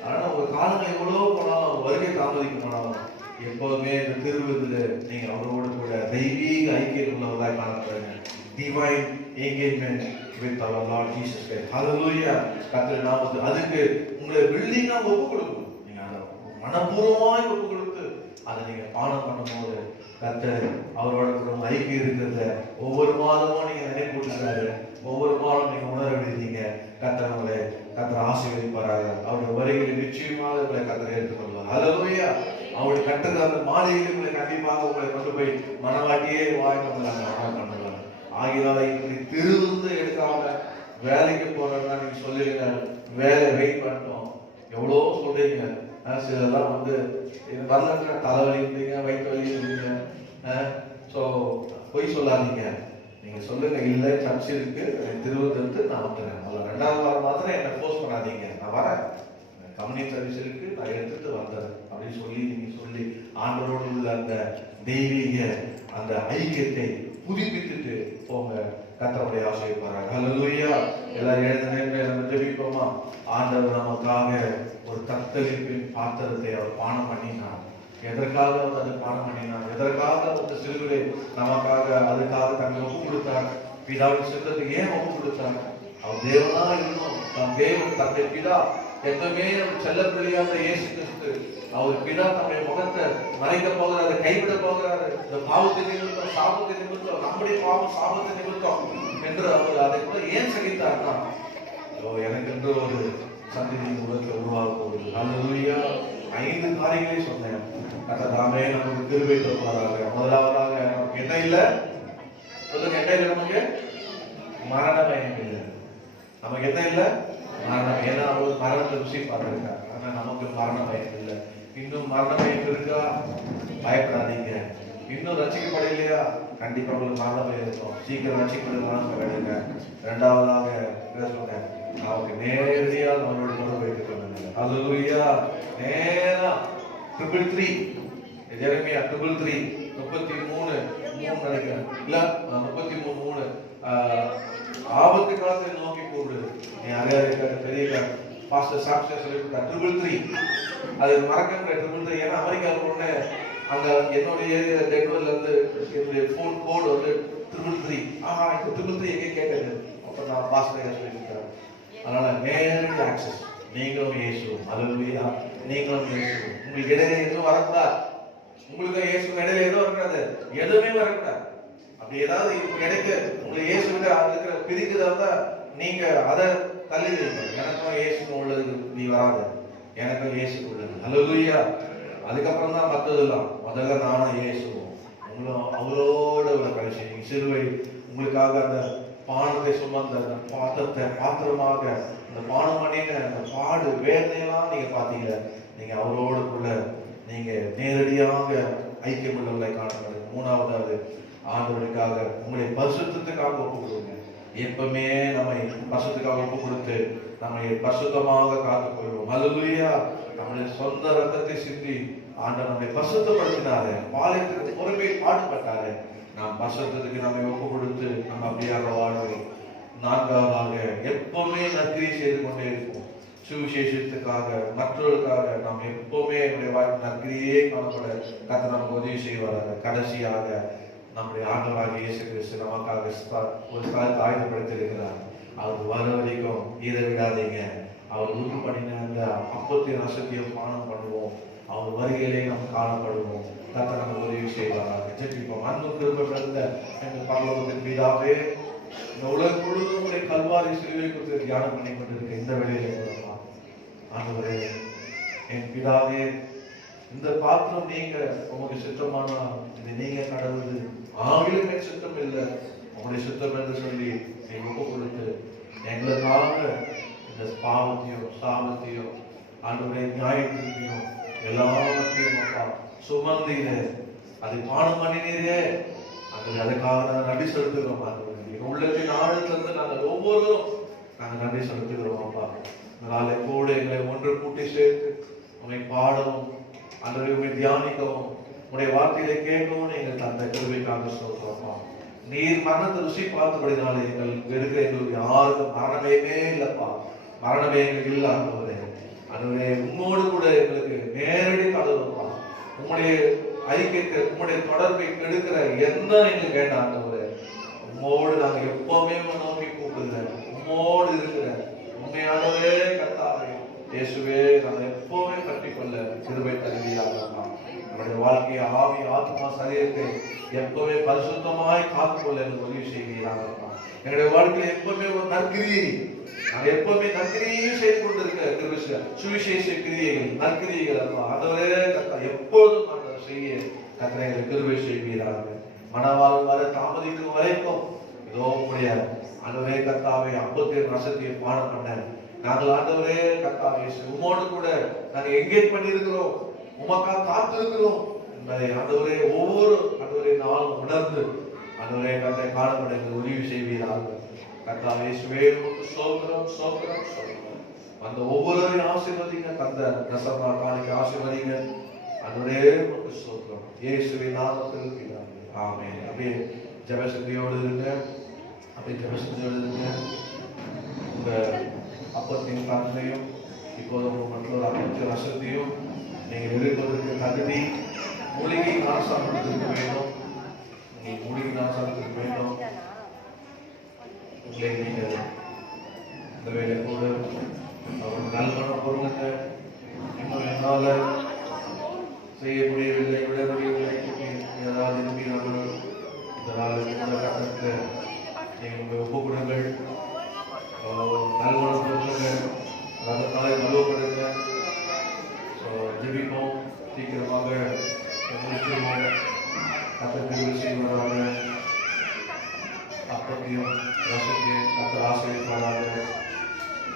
ஆனா உங்க காலங்கள் எவ்வளவு போனாலும், வருகை தாமதிக்க போனாலும், எப்போதுமே இந்த திருவிருந்துல நீங்க அவரோடு கூட தெய்வீக ஐக்கியம் உள்ளவர்களாக காணப்படுங்க. Divine engagement with our Lord Jesus Christ. Hallelujah. கர்த்தருடைய நாமத்தில் அதுக்கு உங்களை வில்லிங்கா ஒப்பு கொடுக்கணும். நீங்க அதை மனப்பூர்வமாய் ஒப்பு கொடுத்து அதை நீங்க பானம் பண்ணும்போது கர்த்தர் அவரோட கூட ஐக்கியம் இருக்கிறத ஒவ்வொரு மாதமும் நீங்க நினைப்பூட்டுறாரு. ஒவ்வொரு மாதம் நீங்க உணர விடுறீங்க. கர்த்தர் உங்களை கர்த்தர் ஆசீர்வதிப்பாராக. அவருடைய வருகையில் நிச்சயமாக உங்களை கர்த்தர் ஏற்றுக்கொள்வார். ஹல்லேலூயா. அவருடைய கட்டுற அந்த மாளிகையில் உங்களை கண்டிப்பாக உங்களை கொண்டு போய் மனவாட்டியே வாழ்க்கை பண்ணுவாங்க. ஆகியதால இப்படி திருவிருந்து எடுக்காம வேலைக்கு போறோம்னா நீங்க சொல்லுவீங்க வேலை வெயிட் பண்ணோம் எவ்வளோ சொல்றீங்க. சிலர்லாம் வந்து வரலன்னா தலைவலி இருந்தீங்க, வயிற்று வலி இருந்தீங்க. ஸோ பொய் சொல்லாதீங்க. நீங்க சொல்லுங்க, இல்லை சர்ச் இருக்கு, திருவிருந்து நான் வந்துடுறேன். அதில் 2வது வாரம் மாத்திரம் என்னை போஸ்ட் பண்ணாதீங்க, நான் வரேன், கம்யூனிட்டி சர்வீஸ் இருக்கு, நான் எடுத்துட்டு வந்துடுறேன் அப்படின்னு சொல்லி நீங்க சொல்லி ஆண்டவரோடு உள்ள அந்த தெய்வீக அந்த ஐக்கியத்தை புதுப்பித்துட்டு போங்க. கர்த்தருடைய ஆசீர்வாதம். ஹல்லேலூயா. எல்லாரும் எழுந்து நம்ம ஜெபிப்போமா? ஆண்டவர் நமக்காக ஒரு தத்தளிப்பின் பாத்திரத்தை அவர் பானம் பண்ணினார். எதற்காக அது பானம் பண்ணினார்? எதற்காக அந்த சிலுவை நமக்காக அதுக்காக தங்களை ஒப்பு கொடுத்தார்? பிதாவின் சித்தத்துக்கு ஏன் ஒப்பு கொடுத்தார்? அவர் தேவனா இருக்கணும். நம் தேவன் தன்னுடைய பிதா எப்பவுமே செல்ல பிள்ளையான இயேசு கிறிஸ்து அவர் பிதா தன்னுடைய முகத்தை மறைக்க போகிறாரு, கைவிட போகிறாரு. இந்த பாவத்தை நிமித்தம், சாபத்தை நிமித்தம், நம்முடைய பாவம் சாபத்தை நிமித்தம் என்று அவர் அதை கூட ஏன் சகித்தார்னா, எனக்கு என்று ஒரு சந்ததி உலகத்தை உருவாக போகுது. ஹல்லேலூயா. 5 காரியங்களை சொன்னேன். கர்த்தர் தாமே நமக்கு கிருபை தருவாராக. முதலாவதாக நமக்கு என்ன இல்லை? சொல்லுங்க, என்ன இல்லை? நமக்கு மரண பயம் இல்லை. நமக்கு என்ன இல்லை? மரணம். ஏன்னா அவர் மரணத்தை ருசி பார்த்திருக்கார். ஆனா நமக்கு மரண பயம் இல்லை. இன்னும் மரண பயம் இருக்கா? பயப்படாதீங்க. இன்னும் ரசிக்கப்படலையா? கண்டிப்பா உங்களுக்கு மரண பயம் இருக்கும். சீக்கிரம் ரசிக்கப்படுவான்னு சொல்லுங்க. 2வதாக சொன்னேன், நமக்கு நேரடியாக நம்மளோட தொடர்பு வைத்துக் கொள்ளுங்க. ஹல்லேலூயா. நேரா 333 எரேமியா 333 நினைக்கிறேன், இல்ல 33:3 ஆபத்து காலத்தை நோக்கி கூடு. நீ அரையாறு பெரிய பாஸ்டர் சாட்சியா சொல்லிவிட்டார் 333. அது மறக்க முடியாது 333. ஏன்னா அமெரிக்காவில் ஒண்ணு அங்க என்னுடைய ஏரியா டென்வர்ல இருந்து என்னுடைய போன் கோடு வந்து 333. இந்த 333 எங்கே கேட்டது? அப்ப நான் பாஸ்டர் சொல்லியிருக்கிறேன். அதனால நேரடி ஆக்சஸ். நீங்களும் இயேசு. ஹல்லேலூயா. நீங்களும் இயேசு. உங்களுக்கு இடையில எதுவும் வரக்கூடாது. உங்களுக்கு இயேசு இடையில எதுவும் வரக்கூடாது. எதுவுமே வரக்கூடாது. அப்படி ஏதாவது கிடைக்க உங்களுக்கு இயேசு இருக்கிற பிரிக்கிறதா இருந்தா நீங்க அதை தள்ளிடுவீங்க. எனக்கும் இயேசுக்கு உள்ளது நீ வராது, எனக்கும் இயேசுக்கு உள்ளது. ஹல்லேலூயா. அதுக்கப்புறம் தான் மற்றதெல்லாம். முதல்ல நானும் இயேசுவோம் உங்களும் அவரோட உள்ள கடைசி. நீங்க சிறுவை உங்களுக்காக அந்த பானத்தை சுமந்த அந்த பாத்திரமாக அந்த பானம் பண்ணின அந்த பாடு வேதனையெல்லாம் நீங்க பாத்தீங்க. நீங்க அவரோடுக்குள்ள நீங்க நேரடியாக ஐக்கியம் உள்ளவர்களை காணப்படுது. 3வதாவது ஆண்டவருக்காக உங்களுடைய பரிசுத்தத்துக்காக ஒப்பு கொடுங்க. எப்பவுமே நம்மை பரிசுத்தத்துக்காக ஒப்பு கொடுத்து நம்மை பரிசுத்தமாக காத்துக் கொள்வோம். ஹல்லேலூயா. நம்முடைய சொந்த ரத்தத்தை சிந்தி ஆண்டவர் நம்மை பரிசுத்தப்படுத்தினாரு. பாளையத்துக்கு பொறுமை பாடுபட்டாரு. நாம் பரிசுத்தத்துக்கு நம்மை ஒப்பு கொடுத்து நம்ம அப்படியாக வாழ்வோம். 4வதாக எப்பவுமே நற்கிரியை செய்து கொண்டே இருப்போம். சுவிசேஷத்துக்காக மற்றவர்களுக்காக நாம் எப்பவுமே நம்முடைய வாழ்க்கை நற்கிரியே காணப்பட கர்த்தர் நமக்கு உதவி செய்வாராக. கடைசியாக நம்முடைய ஆண்டவராகிய இயேசு கிறிஸ்து நமக்காக ஒரு ஸ்தலத்தை ஆயத்தப்படுத்தியிருக்கிறார். அவர் வர வரைக்கும் இதை விடாதீங்க. அவர் உண்டு பண்ணின அந்த அப்பத்தின் ரசத்தையும் பானம் பண்ணுவோம். அவர் வருகையிலே நாம் காணப்படுவோம். கர்த்தர் நமக்கு உதவி செய்வாராக. ஜெபிப்போம். அன்பு கிருபை நிறைந்த எங்கள் பரலோகத்தின் பிதாவே, இந்த உலகம் முழுவதும் கல்வாரி சிலுவை குறித்து தியானம் பண்ணி கொண்டிருக்க இந்த வேளையிலே கூடலாம் ஆண்டவரே, என் பிதாவே, இந்த பாத்திரம் நீங்க உங்களுக்கு சுத்தமானா இது நீங்க கடவுள், ஆவிலுமே சுத்தம் இல்லை உங்களுடைய சுத்தம் என்று சொல்லி நீங்க ஒப்பு கொடுத்து எங்களுக்காக இந்த பாவத்தையும் சாபத்தையும் ஆண்டவருடைய நியாயத்திற்கையும் எல்லாவற்றையும் அப்பா சுமந்தீரே, அதை பானம் பண்ணினீரே. அதுக்காக நாங்கள் நன்றி செலுத்துகிறோம். உள்ளத்தின் ஆழத்திலிருந்து நாங்கள் ஒவ்வொருவரும் நாங்கள் நன்றி செலுத்துகிறோம் அப்பா. நாளை கூட எங்களை ஒன்று கூட்டி சேர்த்து உன்னை பாடவும், அல்லது உண்மை தியானிக்கவும், உன்னுடைய வார்த்தைகளை கேட்கவும் நீங்கள் தந்த கிருபைக்காக சொல்றோம்ப்பா. நீர் மரணத்தை ருசி பார்த்தபடினாலே எங்களுக்கு இருக்கிற எங்களுக்கு யாருக்கும் மரணமே இல்லப்பா. மரணமே எங்களுக்கு இல்லை ஆண்டவரே. ஆண்டவரே, உம்மோடு கூட எங்களுக்கு நேரடி தொடர்புப்பா. உம்முடைய ஐக்கியத்தை, உம்முடைய தொடர்பை கெடுக்கிற எந்த எங்களுக்கு வேண்டாம் ஆண்டவரே. உம்மோடு நாங்கள் எப்பவுமே நோக்கி கூப்பிடுற, உம்மோடு இருக்கிற உண்மையானவே கர்த்தாவே இயேசுவே நாங்கள் எப்பவுமே கட்டிக்கொள்ள கிருபை தருவீராக. நம்முடைய வாழ்க்கையை, ஆவி, ஆத்மா, சரீரத்தை எப்பவுமே பரிசுத்தமாய் காத்துக்கொள்ள எனக்கு உதவி செய்வீராக. என்னுடைய வாழ்க்கையில் எப்பவுமே ஒரு நற்கிரியை, நாங்கள் எப்பவுமே நற்கிரியை செய்து கொண்டிருக்க சுவிசேஷ கிரியைகள், நற்கிரியைகள் அல்லவா ஆண்டவரே கர்த்தா, எப்போதும் நாங்கள் செய்ய கர்த்தரை கிருபை செய்வீராக. மனவாழ்வு வர தாமதிக்கும் வரைக்கும் இதோ உடைய ஆண்டவரே கர்த்தாவை 57 வருஷத்தையும் பாடம் பண்ண நாங்கள் ஆண்டவரே கர்த்தாவே உம்மோடு கூட நாங்கள் எங்கேஜ் பண்ணியிருக்கிறோம், உமக்கா காத்திருக்கிறோம் என்பதை ஆண்டவரே ஒவ்வொரு ஆண்டவரே நாளும் உணர்ந்து ஆண்டவரே கர்த்தரை காணப்பட எங்களுக்கு உதவி செய்வீராக. கர்த்தாவே சோத்திரம் சோத்திரம் சோத்திரம். அந்த ஒவ்வொருவரையும் ஆசீர்வதிங்க, தந்த தசமா காணிக்கு ஆசீர்வதிங்க ஆண்டவரே உமக்கு சோத்திரம். இயேசுவின் நாமத்தில் பிதாவே, ஆமென். அப்படியே ஜெபசக்தியோடு இருங்க, அப்படியே ஜெபசக்தியோடு இருங்க. உங்க அப்பத்தின் தன்மையும் இப்போது மற்றொரு அப்பத்தின் ரசத்தையும் நீங்கள் எடுப்பதற்கு தகுதி மூலிகை நாசானத்திற்கு வேண்டும். உங்களுக்கு மூலிகை நாசானத்திற்கு வேண்டும். உங்களை நீங்கள் இந்த வேலை கூட அவர் நல்மன பொருளுங்க. இன்னும் என்னால் செய்ய முடியவில்லை, விட முடியவில்லை, ஏதாவது இருக்கிறார்கள் இதனால் இந்த கட்டத்தை நீங்கள் உங்களை ஒப்புக் கொடுங்கள். நல்மனம் பொருளுங்க, அதனாலே வலுவப்படுங்க. ஜெபிப்போம், சீக்கிரமாக முடிச்சிருவோம். கத்தத்திற்கு செய்வதாக அப்பத்தையும் ரசத்தையும் கத்தர் ஆசீர்வதிப்பாராக.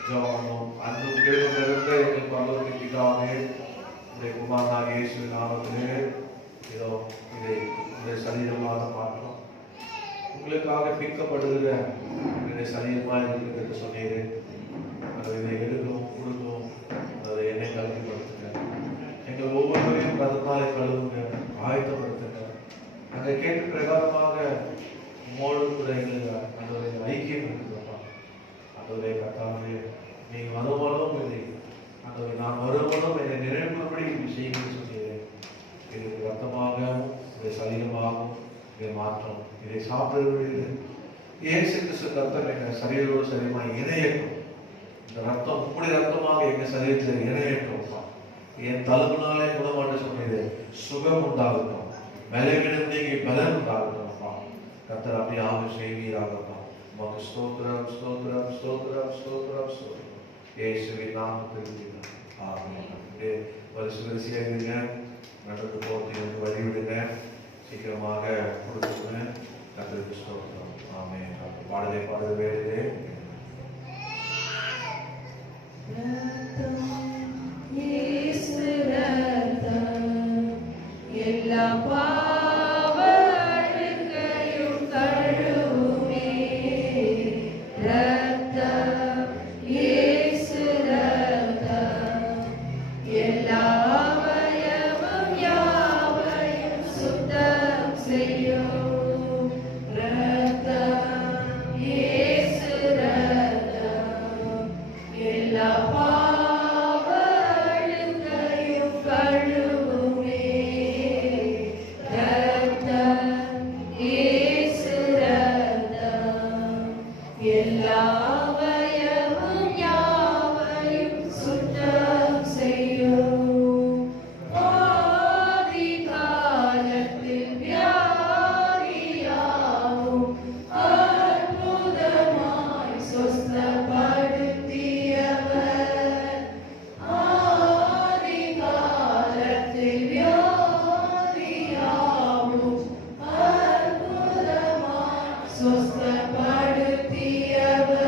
ஜெபம் அன்பு கேட்கின்ற எங்கள் பரலோகத்தின் பிதாவே, உடைய குமாரனாகிய இயேசுவின் நாமத்திலே இதோ இதை சரீரமாக மாற்றோம். உங்களுக்காக பிக்கப்படுகிற என்னுடைய சரீரமாக இருக்கிறது என்று சொன்னீர்கள். அதை இதை எடுக்கவும் கொடுக்கவும் அதை என்னை கல்விப்படுத்துங்க. எங்கள் ஒவ்வொருவரையும் கதத்தாலே கழுவுங்க, ஆயத்தப்படுத்துங்க. நாங்கள் கேட்ட பிரகாரமாக உம்மோடு கூட எங்களுக்கு அந்த ஐக்கியம் இருக்குதுப்பா. அந்த கத்தாவே நீங்கள் வருமானம் இல்லை, அந்த நான் வருமானம் என்னை நிறைவுபடி செய்யுங்கள் சொன்னீர்கள். இதுக்கு ரத்தமாகவும் இதை சரீரமாகவும் இதை மாற்றம், இதை சாப்பிடுவதில் இயேசு கிறிஸ்து ரத்தம் எங்கள் சரீரோடு சரீரமாக இணையட்டும். இந்த ரத்தம் உங்களுடைய ரத்தமாக எங்கள் சரீரத்தில் இணையட்டும்ப்பா. என் தழும்புனாலே குணமாட்டு சொன்னது சுகம் உண்டாகட்டும், பலவீனம் நீங்கி பலன் உண்டாகட்டும்ப்பா. கர்த்தர் அப்படி ஆகும் செய்வீராகப்பா. உமக்கு ஸ்தோத்திரம் ஸ்தோத்திரம் ஸ்தோத்திரம் ஸ்தோத்திரம் ஸ்தோத்திரம். இயேசுவின் நாமத்தில் ஆமென். வரிசையாக இருங்க, நடந்து போகிறதுக்கு வழிவிடுங்க, சீக்கிரமாக கொடுத்துருங்க. கர்த்தருக்கு ஸ்தோத்திரம். ஆமென். பாடலே வேறு Swasta Padutiyava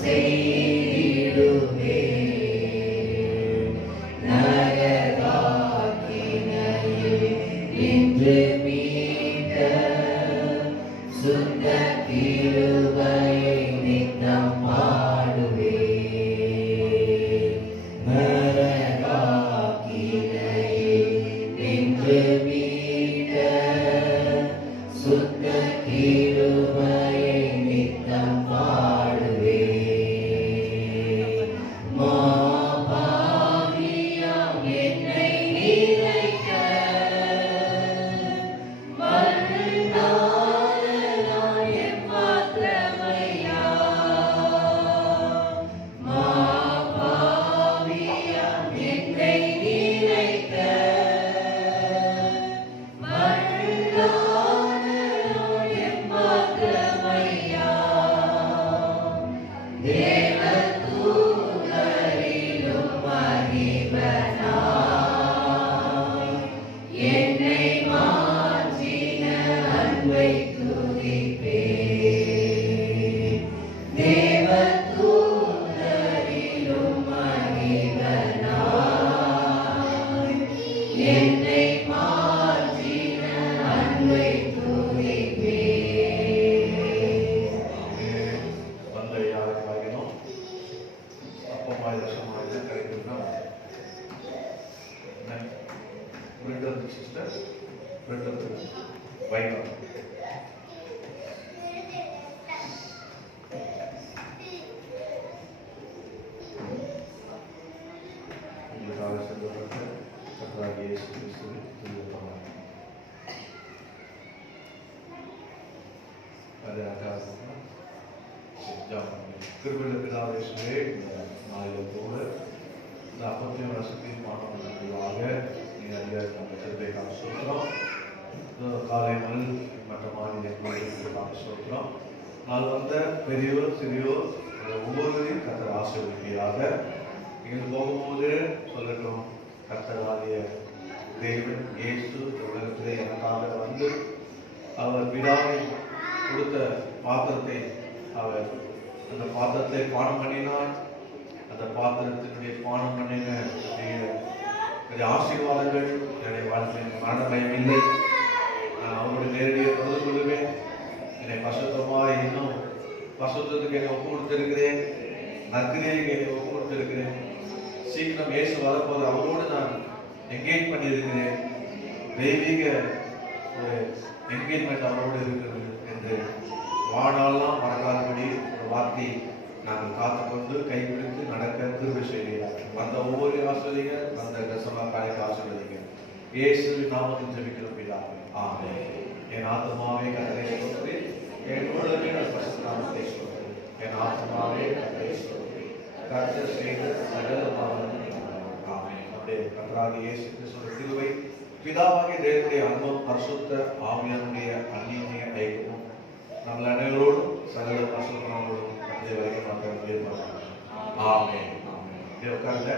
Say சுத்த கிருபையை நித்தம் பாடுவே நரகாக்கினையை வென்று மீட்ட சுத்த கிருபையை நித்தம் பாடுவே மாபாவியாம் என்னை நினைக்க வந்தார நான் எம்மாத்திரமையா மாபாவியாம் என்னை நினைக்க வந்தார நான் எம்மாத்திரமையா தேவதூதரிலும் மகிமனாய் என்னை மாற்றின அன்பை துதிப்பேன் தேவதூதரிலும் மகிமனாய் என்னை மாற்றின அன்பை துதிப்பேன் வந்த யாருக்காகினோம் அப்பமாய் தசமாய் கிடைக்கும்னா பிரிண்டர் சிஸ்டர் பிரிண்டர் வைக்கம் உங்களுக்காக செல்லப்பட்ட கர்த்தராகிய இயேசு கிறிஸ்துவின் தூய நாமம். அது அக்காவுக்கு கிருபையுள்ள பிதாவே இயேசுவே, இந்த நாளில் கூட இந்த அப்பத்தையும் ரசத்தையும் மாற்றமாக நீங்கள் அதிகாரி நம்ம கிருபைக்காக சொல்கிறோம். காலை முதல் மற்ற மாநிலங்களுக்காக சொல்கிறோம். நாள் வந்த பெரியோர் சிறியோர் ஒவ்வொருவரையும் கர்த்தர் ஆசீர்வதிப்பீராக. நீங்கள் போகும்போது சொல்லட்டும், கர்த்தராகிய தேவன் இயேசு இந்த உலகத்திலே எனக்காக வந்து அவர் பிதாவை கொடுத்த பாத்திரத்தை அவர் அந்த பாத்திரத்தை பானம் பண்ணினார். அந்த பாத்திரத்தினுடைய பானம் பண்ணின ஆசீர்வாதங்கள் என்னுடைய வாழ்க்கையில் மரணபயம் இல்லை. நான் அவருடைய நேரடியாக தொடர்பு கொள்வேன். என்னை பசுத்தமாக இன்னும் பசுத்தத்துக்கு என்னை ஒப்பு கொடுத்திருக்கிறேன். நற்கிரியைக்கு என்னை ஒப்பு கொடுத்திருக்கிறேன். சீக்கிரம் இயேசு வரப்போது அவரோடு நான் என்கேஜ் பண்ணியிருக்கிறேன். தெய்வீக ஒரு என்கேஜ்மெண்ட் அவரோடு இருக்கிறது என்று வாழ்நாளெல்லாம் மறக்காதபடி ஒரு வார்த்தை நாங்கள் காத்துக்கொண்டு கைப்பிடித்து நடக்க கிருபை செய்கிறார். வந்த ஒவ்வொரு ஆசிரியங்க வந்த தசமா காலைக்கு ஆசீர்வதிங்க. இயேசுவின் நாமத்தில் ஜெபிக்கிறோம் பிதாவே. ஆமென். என் ஆத்துமாவே கர்த்தரை ஸ்தோத்திரி, என் உள்ளமே நான் பரிசுத்த நாமத்தை ஸ்தோத்திரி. என் ஆத்துமாவே கர்த்தரை ஸ்தோத்திரி, கர்த்தர் செய்த சகல பாவங்களையும் ஆமென். நம்முடைய கர்த்தராகிய இயேசு கிறிஸ்துவின் கிருபை, பிதாவாகிய தேவனுடைய அன்பும் பரிசுத்த ஆவியானுடைய அந்நிய ஐக்கியமும் நம்ம அனைவரோடும் சகல பரிசுத்தங்களோடும் வரைக்கும் ஆமென். ஆமென். உட்காருங்க.